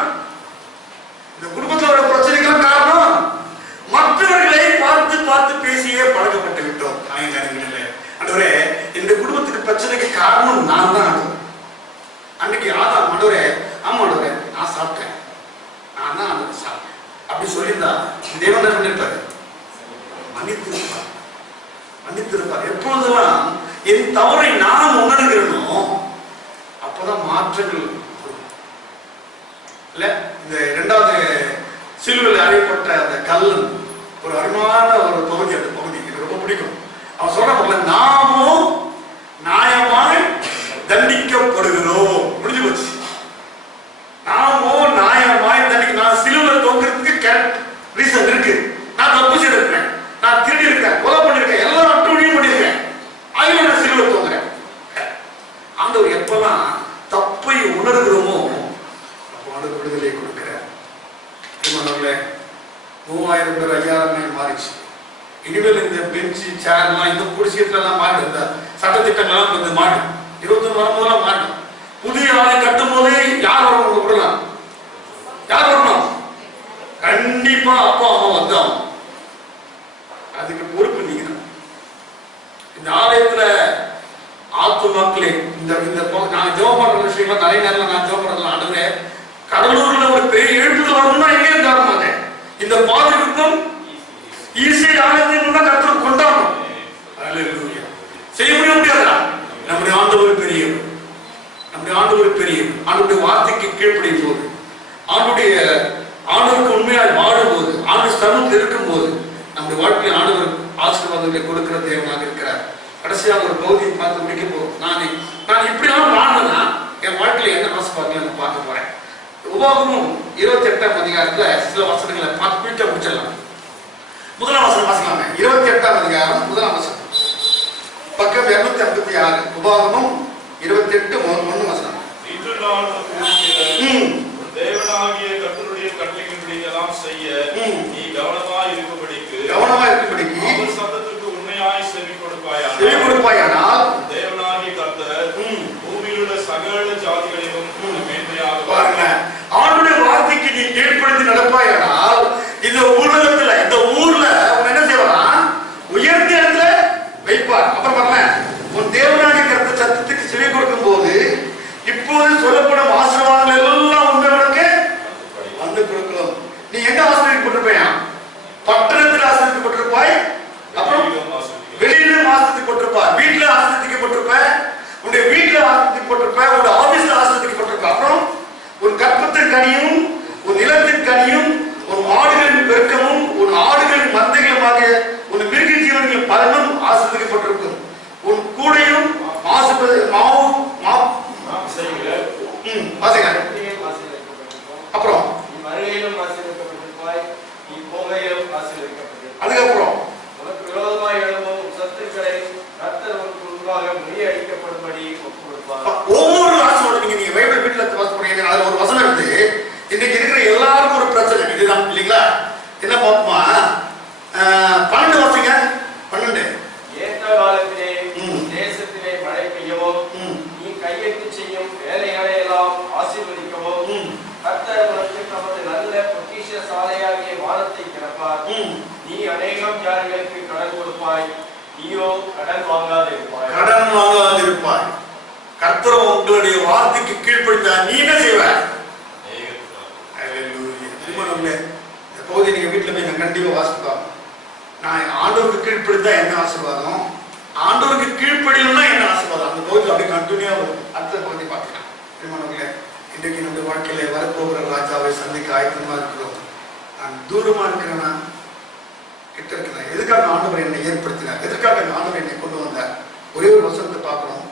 இந்த குடும்பத்தில் வர பிரச்சனைகள் காரணம். மற்றவர்களை பார்த்து பார்த்து பேசியே பழக்கப்பட்டு விட்டோம். ஆண்டவரே, இந்த குடும்பத்துக்கு பிரச்சனைக்கு காரணம் நான் தான். அன்னைக்கு ஆதாம், ஆண்டவரே, ஆமா ஆண்டவரே, நான் சாப்பிட்டேன், நான் தான் ஆண்டவரே சாப்பிட்டேன் அப்படி சொல்லியிருந்தா தேவன் என்ன பண்ணிருப்பாரு? மன்னித்திருப்பார், மன்னித்திருப்பார். எப்பொழுதெல்லாம் என் தவறை நான் உணர்கிறேனோ அப்பதான் மாற்றங்கள் இல்ல. இந்த இரண்டாவது சிலுவையில் அறையப்பட்ட அந்த கல்லன் ஒரு அருமையான ஒரு பகுதி. அந்த பகுதி எனக்கு ரொம்ப பிடிக்கும். அவன் சொல்ற, நாமும் நியாயமாய் தண்டிக்கப்படுகிறோம். முடிஞ்சு போச்சு. நாமும் நியாயமாய் தண்டிக்க. நான் சிலுவையில் தோக்கிறதுக்கு ரீசன் இருக்கு. நான் தப்பு செய்திருக்கேன், நான் திருடி இருக்கேன், கொலை பண்ணிருக்கேன், எல்லாரும் அட்டுழியும் பண்ணிருக்கேன், அதுல நான் சிலுவையில் தோங்குறேன். ஆண்டவர் எப்பெல்லாம் தப்பை உணர்கிறோமோ அப்போ விடுதலை கொடுக்கிறார். 3000 பேர் 5000 மாறிச்சு. இனிமேல் இந்த பெஞ்சு சேர்லாம் இந்த குடிசீட்டெல்லாம் மாறி, இந்த சட்டத்திட்டங்கள்லாம் கொஞ்சம் மாறும். 21 வரும்போதெல்லாம் மாறும். புதிய ஆலை கட்டும் போது யார் வரணும்? விடலாம். யார் வரணும்? கண்டிப்பா அப்பா அம்மா வந்தாங்க. அதுக்கு பொறுப்பு நீங்க. இந்த ஆலயத்துல ஆத்துமாக்களே, இந்த நான் ஜெபம் பண்ற விஷயங்கள் நிறைய நேரம் நான் ஜெபம் பண்றதுல, ஆண்டவரே, கடலூர்ல ஒரு பெரிய எழுப்புதல் வரணும்னா எங்கே இருந்தாருமாங்க இந்த பாதுகாப்பும் ஈஸியானதுன்னு கருத்து கொண்டாடணும். செய்ய முடியாதா? நம்முடைய ஆண்டவர் பெரியவர், நம்முடைய ஆண்டவர் பெரியவர். ஆண்டுடைய வார்த்தைக்கு கீழ்ப்படியும் போது, ஆண்டவருக்கு உண்மையாக வாழும்போது, ஆண்டு ஸ்தலத்தில் இருக்கும் போது நம்முடைய வாழ்க்கையில் ஆண்டவர் ஆசீர்வாதங்களை கொடுக்கிற தேவனாக இருக்கிறார். கடைசியாக ஒரு பகுதியை பார்த்து முடிக்க போறோம். நான் இப்படிலாம் வாழ்ந்தேன்னா என் வாழ்க்கையில என்ன ஆசீர்வாதங்களை நான் பார்க்க போறேன். உபாகமம் 28ஆம் அதிகாரத்துல சில வசனங்களை பார்த்து வீட்டை முடிச்சிடலாம். முதலாம் வசனம் வாசிக்கலாமே. 28ஆம் அதிகாரம் 1ஆம் வசனம், பக்கம் 256. உபாகமம் 28:1 வசனம். தேவனாகிய கர்த்தருடைய கட்டளையின்படி எல்லாம் செய்ய நீ கவனமாய் இருக்கும்படிக்கு அவர் சத்தத்துக்கு உண்மையாய் செவி கொடுப்பாயானால் தேவனாகிய கர்த்தர் பூமியில் உள்ள சகல ஜாதிகளிலும் மேன்மையாக பாருங்க. ஆண்டுடைய வார்த்தைக்கு நீ கீழ்ப்படுத்தி நடப்பாயானால் இந்த உலகத்துல, இந்த ஊர்ல என்ன செய்வான்? உயர்ந்த இடத்துல வைப்பார். அப்புறம் பாருங்க, உன் தேவனாகிய கர்த்தர் சத்தத்துக்கு செவி கொடுக்கும் போது இப்போது சொல்லப்படும் ஆசீர்வாதங்கள் எல்லாம் உண்மைகளுக்கு வந்து கொடுக்கும். நீ எங்க ஆசீர்வதிக்கப்பட்டிருப்பாயா? பட்டணத்தில் ஆசீர்வதிக்கப்பட்டிருப்பாய், அப்புறம் வெளியிலும் ஆசீர்வதிக்கப்பட்டிருப்பாய், வீட்டுல ஆசீர்வதிக்கப்பட்டிருப்பாய், உன்னுடைய வீட்டுல ஆசீர்வதிக்கப்பட்டிருப்பாய், உன்னுடைய ஆபீஸ்ல ஆசீர்வதிக்கப்பட்டிருப்பாய். அப்புறம் உன் கற்பத்தின் கனியும், உன் நிலத்தின் கனியும், உன் மாடுகளின் பெருக்கமும், உன் ஆடுகளின் மந்தைகளுமாக உன் மிருக ஜீவன்களின் பலனும் ஆசீர்வதிக்கப்பட்டிருக்கும். உன் கூடையும் அப்புறம் அதுக்கப்புறம் உனக்கு விரோதமாய் எழும்பும் சத்துருக்களை கர்த்தர் உனக்கு முன்பாக முறியடிக்கப்படும்படி ஒப்புக்கொடுப்பார். ஒவ்வொரு ஆசீர்வாதம் நீங்க பைபிள் வீட்டுல வாசிக்கிறீங்க. அதுல ஒரு வசனம் இருந்து இன்னைக்கு இருக்கிற எல்லாருக்கும் ஒரு பிரச்சனை இதுதான் இல்லைங்களா? என்ன பார்ப்போமா? 12 வாசிங்க. 12. ஏற்ற காலத்திலே தேசத்திலே மழை பெய்யவும் நீ கையெழுத்து செய்யும் வேலைகளை எல்லாம் ஆசீர்வதிக்கவும் கர்த்தர் உனக்கு தமது நல்ல பொக்கிஷ சாலையாகிய வானத்தை திறப்பார். நீ அநேகம் ஜாதிகளுக்கு கடன் கொடுப்பாய், நீயோ கடன் வாங்காதிருப்பாய். கடன் வாங்காதிருப்பாய். கர்த்தர் உங்களுடைய வார்த்தைக்கு கீழ்ப்படித்தா நீ என்ன செய்வ? இந்த பகுதி நீங்க வீட்டுல போய் கண்டிப்பா வாசிப்பாங்க. நான் ஆண்டவருக்கு கீழ்ப்படித்தா என்ன ஆசீர்வாதம், ஆண்டவருக்கு கீழ்ப்படியணும்னா என்ன ஆசீர்வாதம், அந்த பகுதி அப்படியே கண்டினியூவா வரும். அடுத்த பகுதி பார்த்துக்கலாம். திருமணங்களே, இன்றைக்கு நம்முடைய வாழ்க்கையில வரப்போகிற ராஜாவை சந்திக்க ஆயத்தமா இருக்கிறோம். நான் தூரமா இருக்கிறேன்னா கிட்ட இருக்கிறேன். எதுக்காக ஆண்டவர் என்னை ஏற்படுத்தினார், எதற்காக ஆண்டவர் என்னை கொண்டு வந்தார்? ஒரே ஒரு வசனத்தை பார்க்கிறோம்.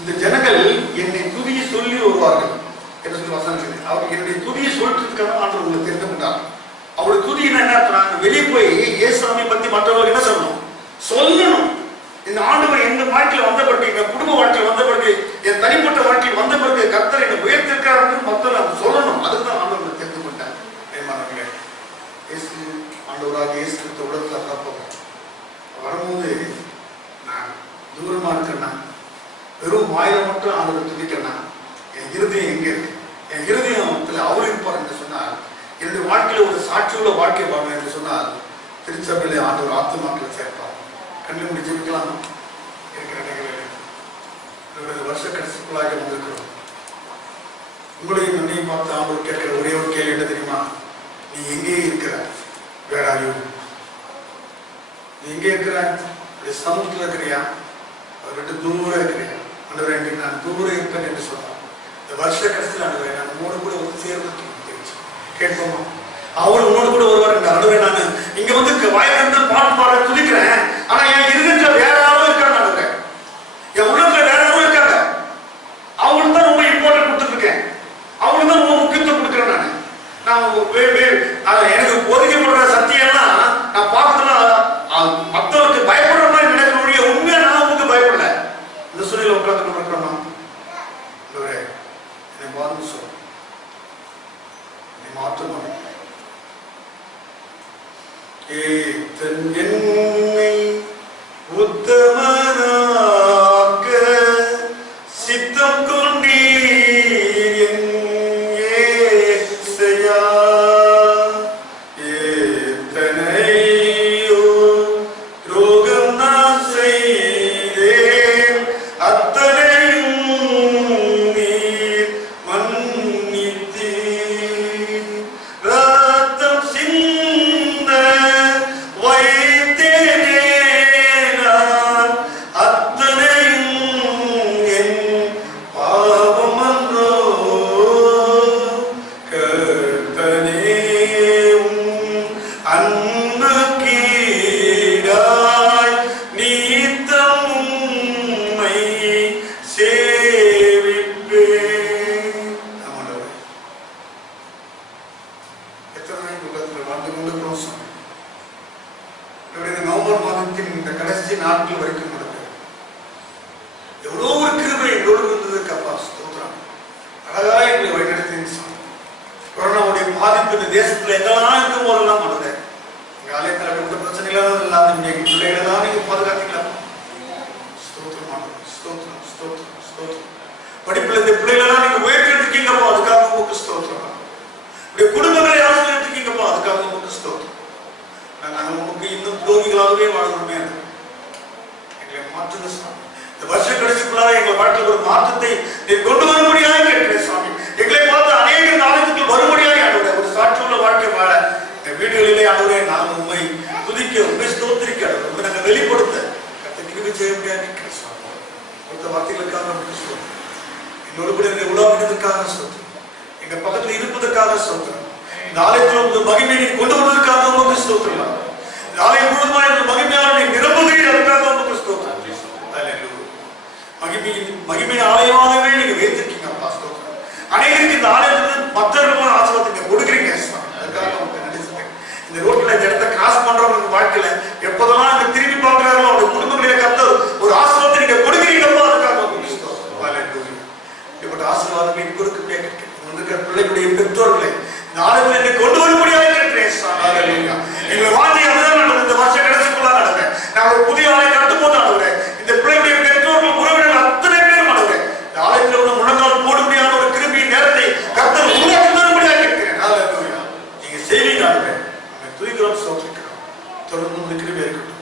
இந்த ஜனங்கள் என்னை துதியை சொல்லி வருவார்கள் என்று சொல்லி வசனம் இருக்குது. அவர் என்னுடைய துதியை சொல்றதுக்காக ஆண்டவர் உங்களை தெரிந்து கொண்டார். அவருடைய துதி என்ன? வெளியே போய் இயேசுவை பத்தி மற்றவர்கள் என்ன சொல்லணும்? சொல்லணும். இந்த ஆண்டவர் எங்க வாழ்க்கையில் வந்த பிறகு, எங்க குடும்ப வாழ்க்கையில் வந்த பிறகு, என் தனிப்பட்ட வாழ்க்கையில் வந்த பிறகு கர்த்தர் என்னை உயர்த்திருக்காரு மக்கள் நான் சொல்லணும். அதுதான் ஆண்டவர் தெரிந்து கொண்டார். இயேசு ஆண்டவராக இயேசு கிறிஸ்து உலகத்துல பிறப்போம் வரும்போது நான் தூரமா இருக்கேன்னா, வெறும் வாயில மட்டும் ஆண்டவர் துதிக்கன்னா, என் இருதயம் எங்க இருக்கு? என் இருதயத்துல அவர் இருப்பார் என்று சொன்னால், என்னுடைய வாழ்க்கையில ஒரு சாட்சியுள்ள வாழ்க்கை வாழணும் என்று சொன்னால், திருச்சபையிலே ஆண்டவர் ஆத்துமாக்களை சேர்ப்பார். கண்ணு முடி ஜெபிக்கலாம். இருக்கிற நிகழ்வு வருஷ கடைசிக்குள்ளாக வந்திருக்கிறோம். உங்களையும் என்னையும் பார்த்து ஆண்டவர் கேட்கிற ஒரே ஒரு கேள்வி என்ன தெரியுமா? நீ எங்கே இருக்கிற? வேற அறிவு. நீ எங்கே இருக்கிற? சமூகத்தில் இருக்கிறியா? அவர் விட்டு தூரம் இருக்கிறியா? ஆண்டவரே, நான் தூரம் இருப்பேன் என்று சொன்னார். இந்த வருஷ கடைசியில் ஆண்டவரே, நான் உன்னோடு கூட வந்து சேர்ந்து கேட்போமா? அவர் உன்னோடு கூட வருவார். ஆண்டவரே, நான் இங்க வந்து வாய்ப்பு பாட்டு பாட துதிக்கிறேன், ஆனா என் இருதயத்துல வேற யாரும் இருக்காங்க. ஆண்டவரே, என் உள்ளத்துல வேற யாரும் இருக்காங்க. அவங்களுக்கு தான் ரொம்ப இம்பார்ட்டன்ட் கொடுத்துருக்கேன். அவங்களுக்கு தான் ரொம்ப முக்கியத்துவம் கொடுக்குறேன். நான் எனக்கு ஒதுக்கப்படுற சத்தியெல்லாம் நான் பார்க்கறதுல மற்றவருக்கு பயப்படுற மாதிரி நினைக்கிற முடிய உண்மையா நான் உங்களுக்கு பயப்படல. இந்த சூழ்நிலை உட்கார்ந்து கொண்டிருக்கிறோமா? என்னை பாருங்க சொல்ல, என்னை மாற்றணும். என்னை உத்தமனாக்க சித்தம் கொண்டீர் ஏசையா. எத்தனையோ ரோகம் நான் செய்தேன், அத்தனையும் நீர் மன்னித்தீர். ரத்தம் சிந்த வைத்தேனே நான், அத்தனையும் என் பாவம் அன்றோ. கர்த்தனே, அன்பு கீடாய் நீத்தம் உம்மை சேவிப்பேன். ஆமாண்டவரே, எத்தனை நாள் உலகத்தில் வாழ்ந்து கொண்டிருக்கிறோம் சாமி. இந்த நவம்பர் மாதத்தின் இந்த கடைசி நாட்கள் வரைக்கும் நடந்தது. எவ்வளோ ஒரு கிருபை எங்களோடு இருந்ததுக்கு அப்பா ஸ்தோத்திரம். அழகா எங்களை வழிநடத்தின் சாமி. கொரோனாவுடைய பாதிப்பு இந்த தேசத்துல எங்கெல்லாம் இருக்கும் போதெல்லாம் நடந்தது. எங்க ஆலயத்தில் எந்த பிரச்சனைகளும் இல்லாத எங்க பிள்ளைகளெல்லாம் நீங்க பாதுகாத்தீங்களா? ஸ்தோத்திரம், ஸ்தோத்திரம், ஸ்தோத்திரம், ஸ்தோத்திரம். படிப்புல இந்த பிள்ளைகளெல்லாம் நீங்க உயர்த்திருக்கீங்கப்பா, அதுக்காக உங்களுக்கு ஸ்தோத்திரம். உடைய குடும்பங்களை ஆசிரியப்பா, அதுக்காக உங்களுக்கு ஸ்தோத்திரம். நாங்கள் உங்களுக்கு இன்னும் துரோகிகளாகவே வாழணுமே. எங்களை மாற்றுங்க சாமி. இந்த வருஷ கடைசிக்குள்ளாக எங்கள் வாழ்க்கையில் ஒரு மாற்றத்தை நீ கொண்டு வரும்படியாக கேட்கிறேன் சாமி. எங்களை பார்த்து அநேக நாளுக்கு வரும்படியாக ஆண்டவரே, ஒரு சாட்சியுள்ள வாழ்க்கை வாழ இந்த வீடுகளிலே ஆண்டவரே நாங்கள் உண்மை துதிக்க, உண்மை ஸ்தோத்திரிக்க, உண்மை நாங்கள் வெளிப்படுத்த கிருபை செய்ய முடியாது கேட்கிறேன் சாமி. மொத்த வார்த்தைகளுக்காக உங்களுக்கு ஸ்தோத்திரம். என்னோடு கூட எங்களை உலாவிட்டதற்காக ஸ்தோத்திரம். எங்க பக்கத்தில் இருப்பதற்காக ஸ்தோத்திரம். இந்த ஆலயத்தில் உங்கள் மகிமையை கொண்டு வந்ததற்காக உங்களுக்கு ஸ்தோத்திரம். இந்த ஆலயம் முழுவதுமாக இந்த மகிமையாளனை நிரம்புகிறீர், அதுக்காக உங்களுக்கு ஸ்தோத்திரம். மகிமையின் ஆலயமாகவே நீங்க வைத்திருக்கீங்க அப்பா, ஸ்தோத்திரம். அநேகருக்கு இந்த ஆலயத்துக்கு மற்றவர்களும் ஆசீர்வாதத்தை கொடுக்குறீங்க. அதுக்காக உங்களுக்கு நன்றி சொல்றேன். இந்த ரோட்ல இந்த இடத்தை கிராஸ் பண்றவங்க வாழ்க்கையில எப்போதெல்லாம் அங்க திரும்பி பார்க்கிறார்களோ அவங்க குடும்பங்களை கத்த ஒரு ஆசீர்வாதத்தை நீங்க கொடுக்குறீங்கப்பா, அதுக்காக உங்களுக்கு ஸ்தோத்திரம். இப்படிப்பட்ட ஆசீர்வாதங்களை கொடுக்க கேட்கிறேன். வந்திருக்கிற பிள்ளைகளுடைய பெற்றோர்களை இந்த ஆலயத்தில் என்னை கொண்டு வரும்படியாக கேட்கிறேன். எங்களை வாங்கி அதுதான் இந்த வருஷ கடைசிக்குள்ள நடந்தேன். நான் ஒரு புதிய ஆலயம் கட்டும் போது ஆடுகிறேன். இந்த பிள்ளைகளுடைய பெற்றோர்கள் உறவினர்கள் அத்தனை பேரும் ஆடுகிறேன். இந்த ஆலயத்தில் உள்ள முழங்கால் போடும்படியான ஒரு கிருபியின் நேரத்தை கர்த்தர் உருவாக்கி தரும்படியாக கேட்கிறேன். நீங்க செய்வீங்க ஆடுகிறேன். துதிக்கிறோம், சோதிக்கிறோம். தொடர்ந்து கிருபி இருக்கட்டும்.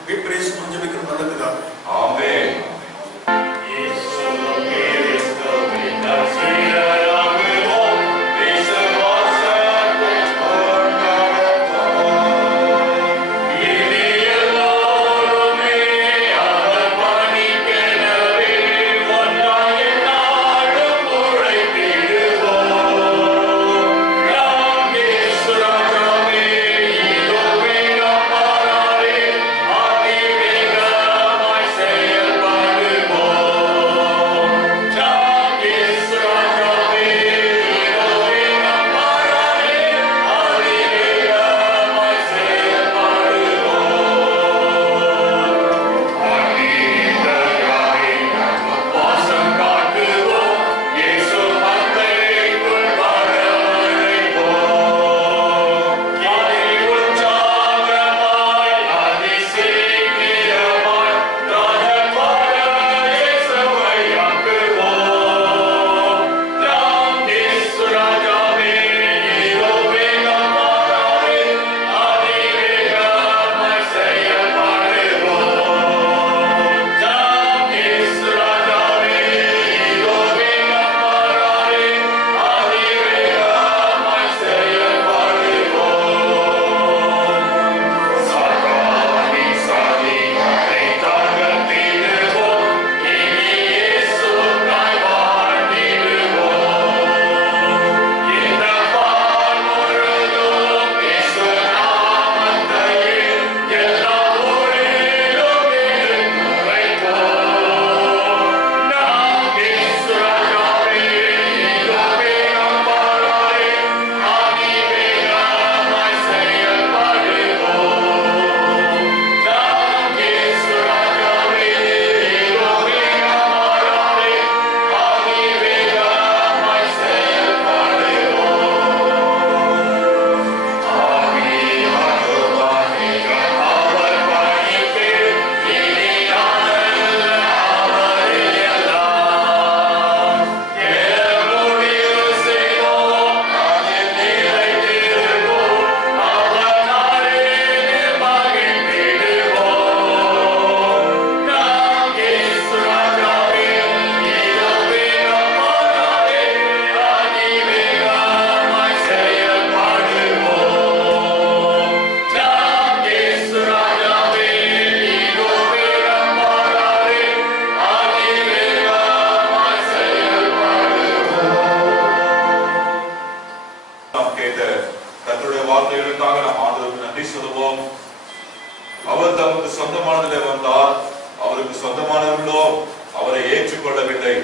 ஏற்றுக்கொள்ளவில்லை.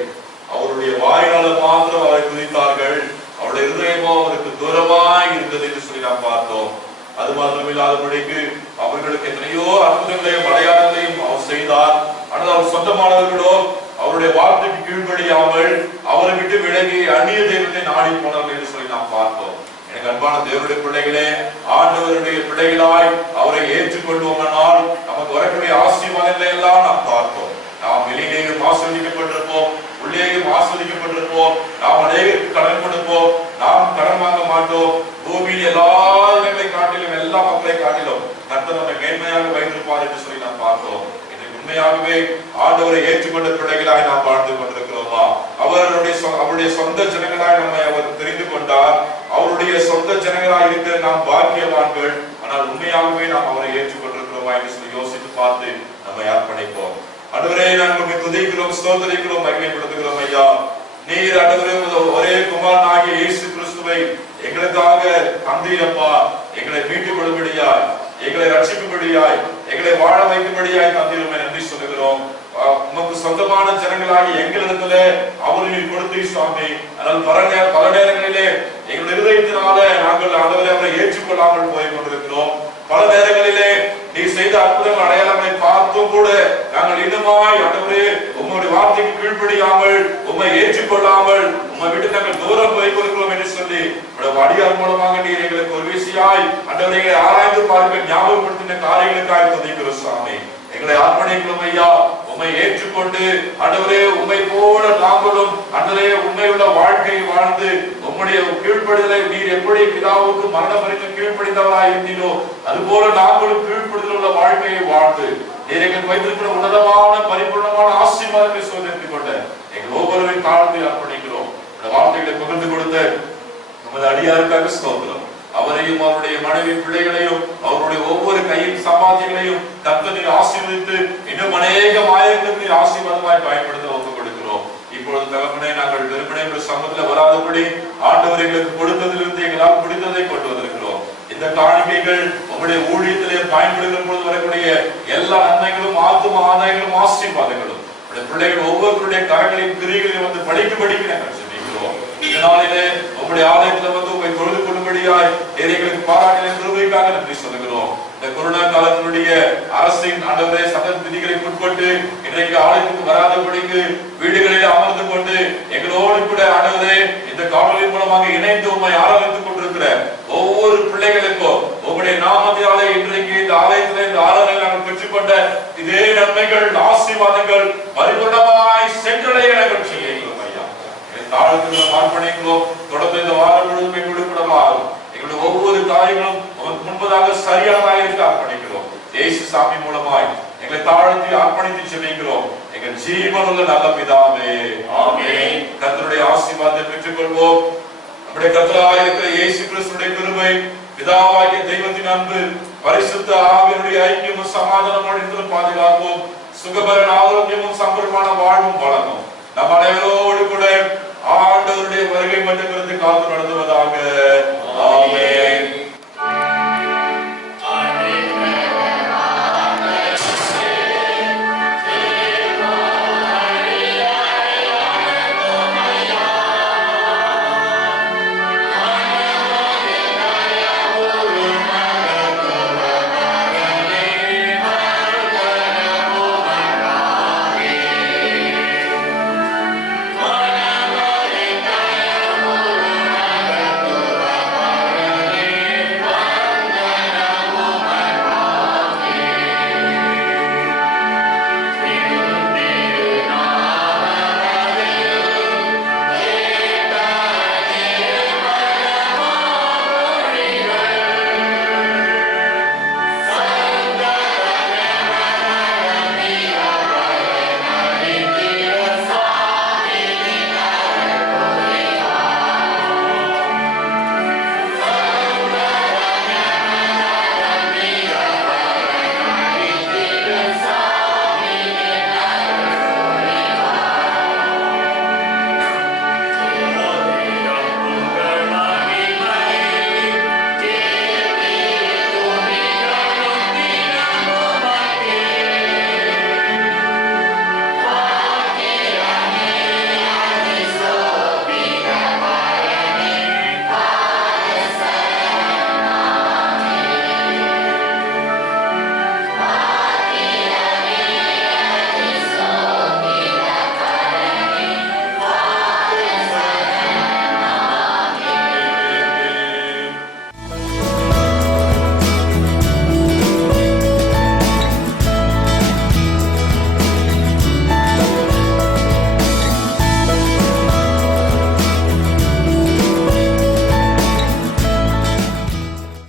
அவருடைய வாயினால மாத்திரம் அவரை துதித்தார்கள். அவருடைய இருதயமோ அவருக்கு தூரமாய் இருந்தது என்று சொல்லி நாம் பார்த்தோம். அது மாத்திரமில்லாதபடிக்கு அவர்களுக்கு எத்தனையோ அற்புதங்களையும் அடையாளங்களையும் அவர் செய்தார். ஆனால் அவர் சொந்தமானவர்களோ அவருடைய வார்த்தைக்கு கீழ்ப்படியாமல் அவரை விட்டு விலகி அந்நிய தெய்வத்தை நாடி போனார்கள் என்று சொல்லி நாம் பார்த்தோம். எனக்கு அன்பான தேவனுடைய பிள்ளைகளே, ஆண்டவருடைய பிள்ளைகளாய் அவரை ஏற்றுக்கொள்வோமானால் நமக்கு வரக்கூடிய ஆசீர்வாதங்களை எல்லாம் நாம் பார்த்தோம். நாம் வெளியிலேயும் ஆஸ்வதிக்கப்பட்டிருப்போம், உள்ளேயும் ஆஸ்வதிக்கப்பட்டிருப்போம். நாம் அநேகருக்கு கடன் கொடுப்போம், நாம் கடன் வாங்க மாட்டோம். பூமியில் எல்லா இடங்களை காட்டிலும் எல்லா மக்களை காட்டிலும் கர்த்தர் நம்மை மேன்மையாக வைத்திருப்பார் என்று சொல்லி நாம் பார்த்தோம். உண்மையாகவே ஆண்டவரை ஏற்றுக்கொண்ட பிள்ளைகளாய் நாம் வாழ்ந்து கொண்டிருக்கிறோமா? அவருடைய சொந்த ஜனங்களாய் நம்மை அவர் தெரிந்து கொண்டார். அவருடைய சொந்த ஜனங்களாய் இருக்கிற நாம் பாக்கியவான்கள். ஆனால் உண்மையாகவே நாம் அவரை ஏற்றுக்கொண்டிருக்கிறோமா என்று சொல்லி யோசித்து பார்த்து நம்மை அர்ப்பணிப்போம். ஆண்டவரே, நாங்கள் துதிக்கிறோம், ஸ்தோத்திரிக்கிறோம், மகிமைப்படுத்துகிறோம். ஐயா, நீர் ஆண்டவரே ஒரே குமாரனாகிய இயேசு கிறிஸ்துவை எங்களுக்காக தந்தீரப்பா. எங்களை மீட்டுக் கொள்ளும்படியாய், எங்களை ரட்சிக்கும்படியாய், எங்களை வாழ வைக்கும்படியாய் தந்தீருமே நன்றி சொல்லுகிறோம். உமக்கு சொந்தமான ஜனங்களாகி எங்களிடத்துல அவர்கள் கொடுத்து சுவாமி. ஆனால் பல நேரங்களிலே எங்கள் இருதயத்தினால நாங்கள் ஆண்டவரை அவரை ஏற்றுக்கொள்ளாமல் போய் கொண்டிருக்கிறோம். பல நேரங்களிலே நீ செய்த அற்புதங்கள் அடையாளங்களை பார்த்தும் கூட நாங்கள் இன்னுமாய் ஆண்டவரே உம்முடைய வார்த்தைக்கு கீழ்ப்படியாமல், உம்மை ஏற்றுக்கொள்ளாமல், உம்மை விட்டு நாங்கள் தூரம் போய் கொண்டிருக்கிறோம் என்று சொல்லி அடியார் மூலமாக நீர் எங்களுக்கு ஒரு விஷயாய் ஆண்டவரை ஆராய்ந்து பார்க்க ஞாபகப்படுத்தின காரியங்களுக்காக துதிக்கிறோம் சுவாமி. எங்களை அர்ப்பணிக்கிறோம் ஐயா. உம்மை ஏற்றுக்கொண்டு ஆண்டவரே உம்மை போல நாங்களும் ஆண்டவரே உண்மையுள்ள வாழ்க்கையை வாழ்ந்து உம்முடைய கீழ்ப்படிதலை நீர் எப்படி பிதாவுக்கு மரணம் வரைக்கும் கீழ்ப்படிந்தவராய் இருந்தீரோ அதுபோல நாங்களும் கீழ்ப்படிதல் உள்ள வாழ்க்கையை வாழ்ந்து நீர் எங்களுக்கு வைத்திருக்கிற உன்னதமான பரிபூர்ணமான ஆசீர்வாதத்தை சோதனைத்துக் கொண்ட எங்கள் ஒவ்வொருவரின் காலத்தை அர்ப்பணிக்கிறோம். இந்த வார்த்தைகளை பகிர்ந்து கொடுத்த நமது அடியாருக்காக ஸ்தோத்திரம். அவரையும் அவருடைய மனைவி பிள்ளைகளையும் அவருடைய ஒவ்வொரு கையின் சம்பாத்தியங்களையும் கர்த்தர் ஆசீர்வதித்து இன்னும் அநேக ஆயிரங்களுக்கு ஆசீர்வாதமாய் பயன்படுத்த ஒப்புக் கொடுக்கிறோம். இப்பொழுது தகப்பனே, நாங்கள் வெறுமனே சமூகத்தில் வராதபடி ஆண்டவர் எங்களுக்கு கொடுத்ததிலிருந்து எங்களால் முடிந்ததை கொண்டு வந்திருக்கிறோம். இந்த காணிக்கைகள் உங்களுடைய ஊழியத்திலே பயன்படுகிற பொழுது வரக்கூடிய எல்லா நன்மைகளும் ஆத்தும ஆதாயங்களும் ஆசீர்வாதங்களும் பிள்ளைகள் ஒவ்வொருவருடைய கரங்களின் கிரிகளில் வந்து படிக்க நாங்கள் செபிக்கிறோம். இதனாலே உங்களுடைய ஆலயத்தில் வந்து உங்களை தொழுது கொள்ளும்படியாய் எங்களுக்கு பாராட்டின கிருபைக்காக நன்றி சொல்லுகிறோம். இந்த கொரோனா காலத்தினுடைய அரசின் ஆண்டவரே சட்ட விதிகளை உட்பட்டு இன்றைக்கு ஆலயத்துக்கு வராதபடிக்கு வீடுகளில் அமர்ந்து கொண்டு எங்களோடு கூட ஆண்டவரே இந்த காணொலி மூலமாக இணைந்து உண்மை ஆராதித்துக் கொண்டிருக்கிற ஒவ்வொரு பிள்ளைகளுக்கும் உங்களுடைய நாமத்தினாலே இன்றைக்கு இந்த ஆலயத்திலே இந்த ஆராதனை நாங்கள் பெற்றுக்கொண்ட இதே நன்மைகள் ஆசீர்வாதங்கள் பரிபூர்ணமாய் சென்றடைய நாங்கள் செய்கிறோம் ஐயா. தாழ்த்து அர்ப்பணிக்கிறோம். தொடர்ந்து இந்த வாரம் முழுவதும் எங்களுடைய கூட மாறும். எங்களுடைய ஒவ்வொரு காரியங்களும் முன்பதாக சரியானதாக இருக்க அர்ப்பணிக்கிறோம். இயேசு சாமி மூலமாய் எங்களை தாழ்த்தி அர்ப்பணித்து செபிக்கிறோம். எங்கள் ஜீவனுள்ள நல்ல பிதாவே, ஆமென். கர்த்தருடைய ஆசீர்வாதத்தை பெற்றுக் கொள்வோம். நம்முடைய கர்த்தராகிய இருக்கிற இயேசு கிறிஸ்துவின் கிருபை, பிதாவாகிய தெய்வத்தின் அன்பு, பரிசுத்த ஆவியினுடைய ஐக்கியமும் சமாதானமும் பாதுகாப்போம். சுகபலன் ஆரோக்கியமும் சம்பூர்ணமான வாழ்வும் வழங்கும். நம் அனைவரோடு கூட ஆண்டவருடைய வருகை மட்டும் காத்து நடத்துவதாக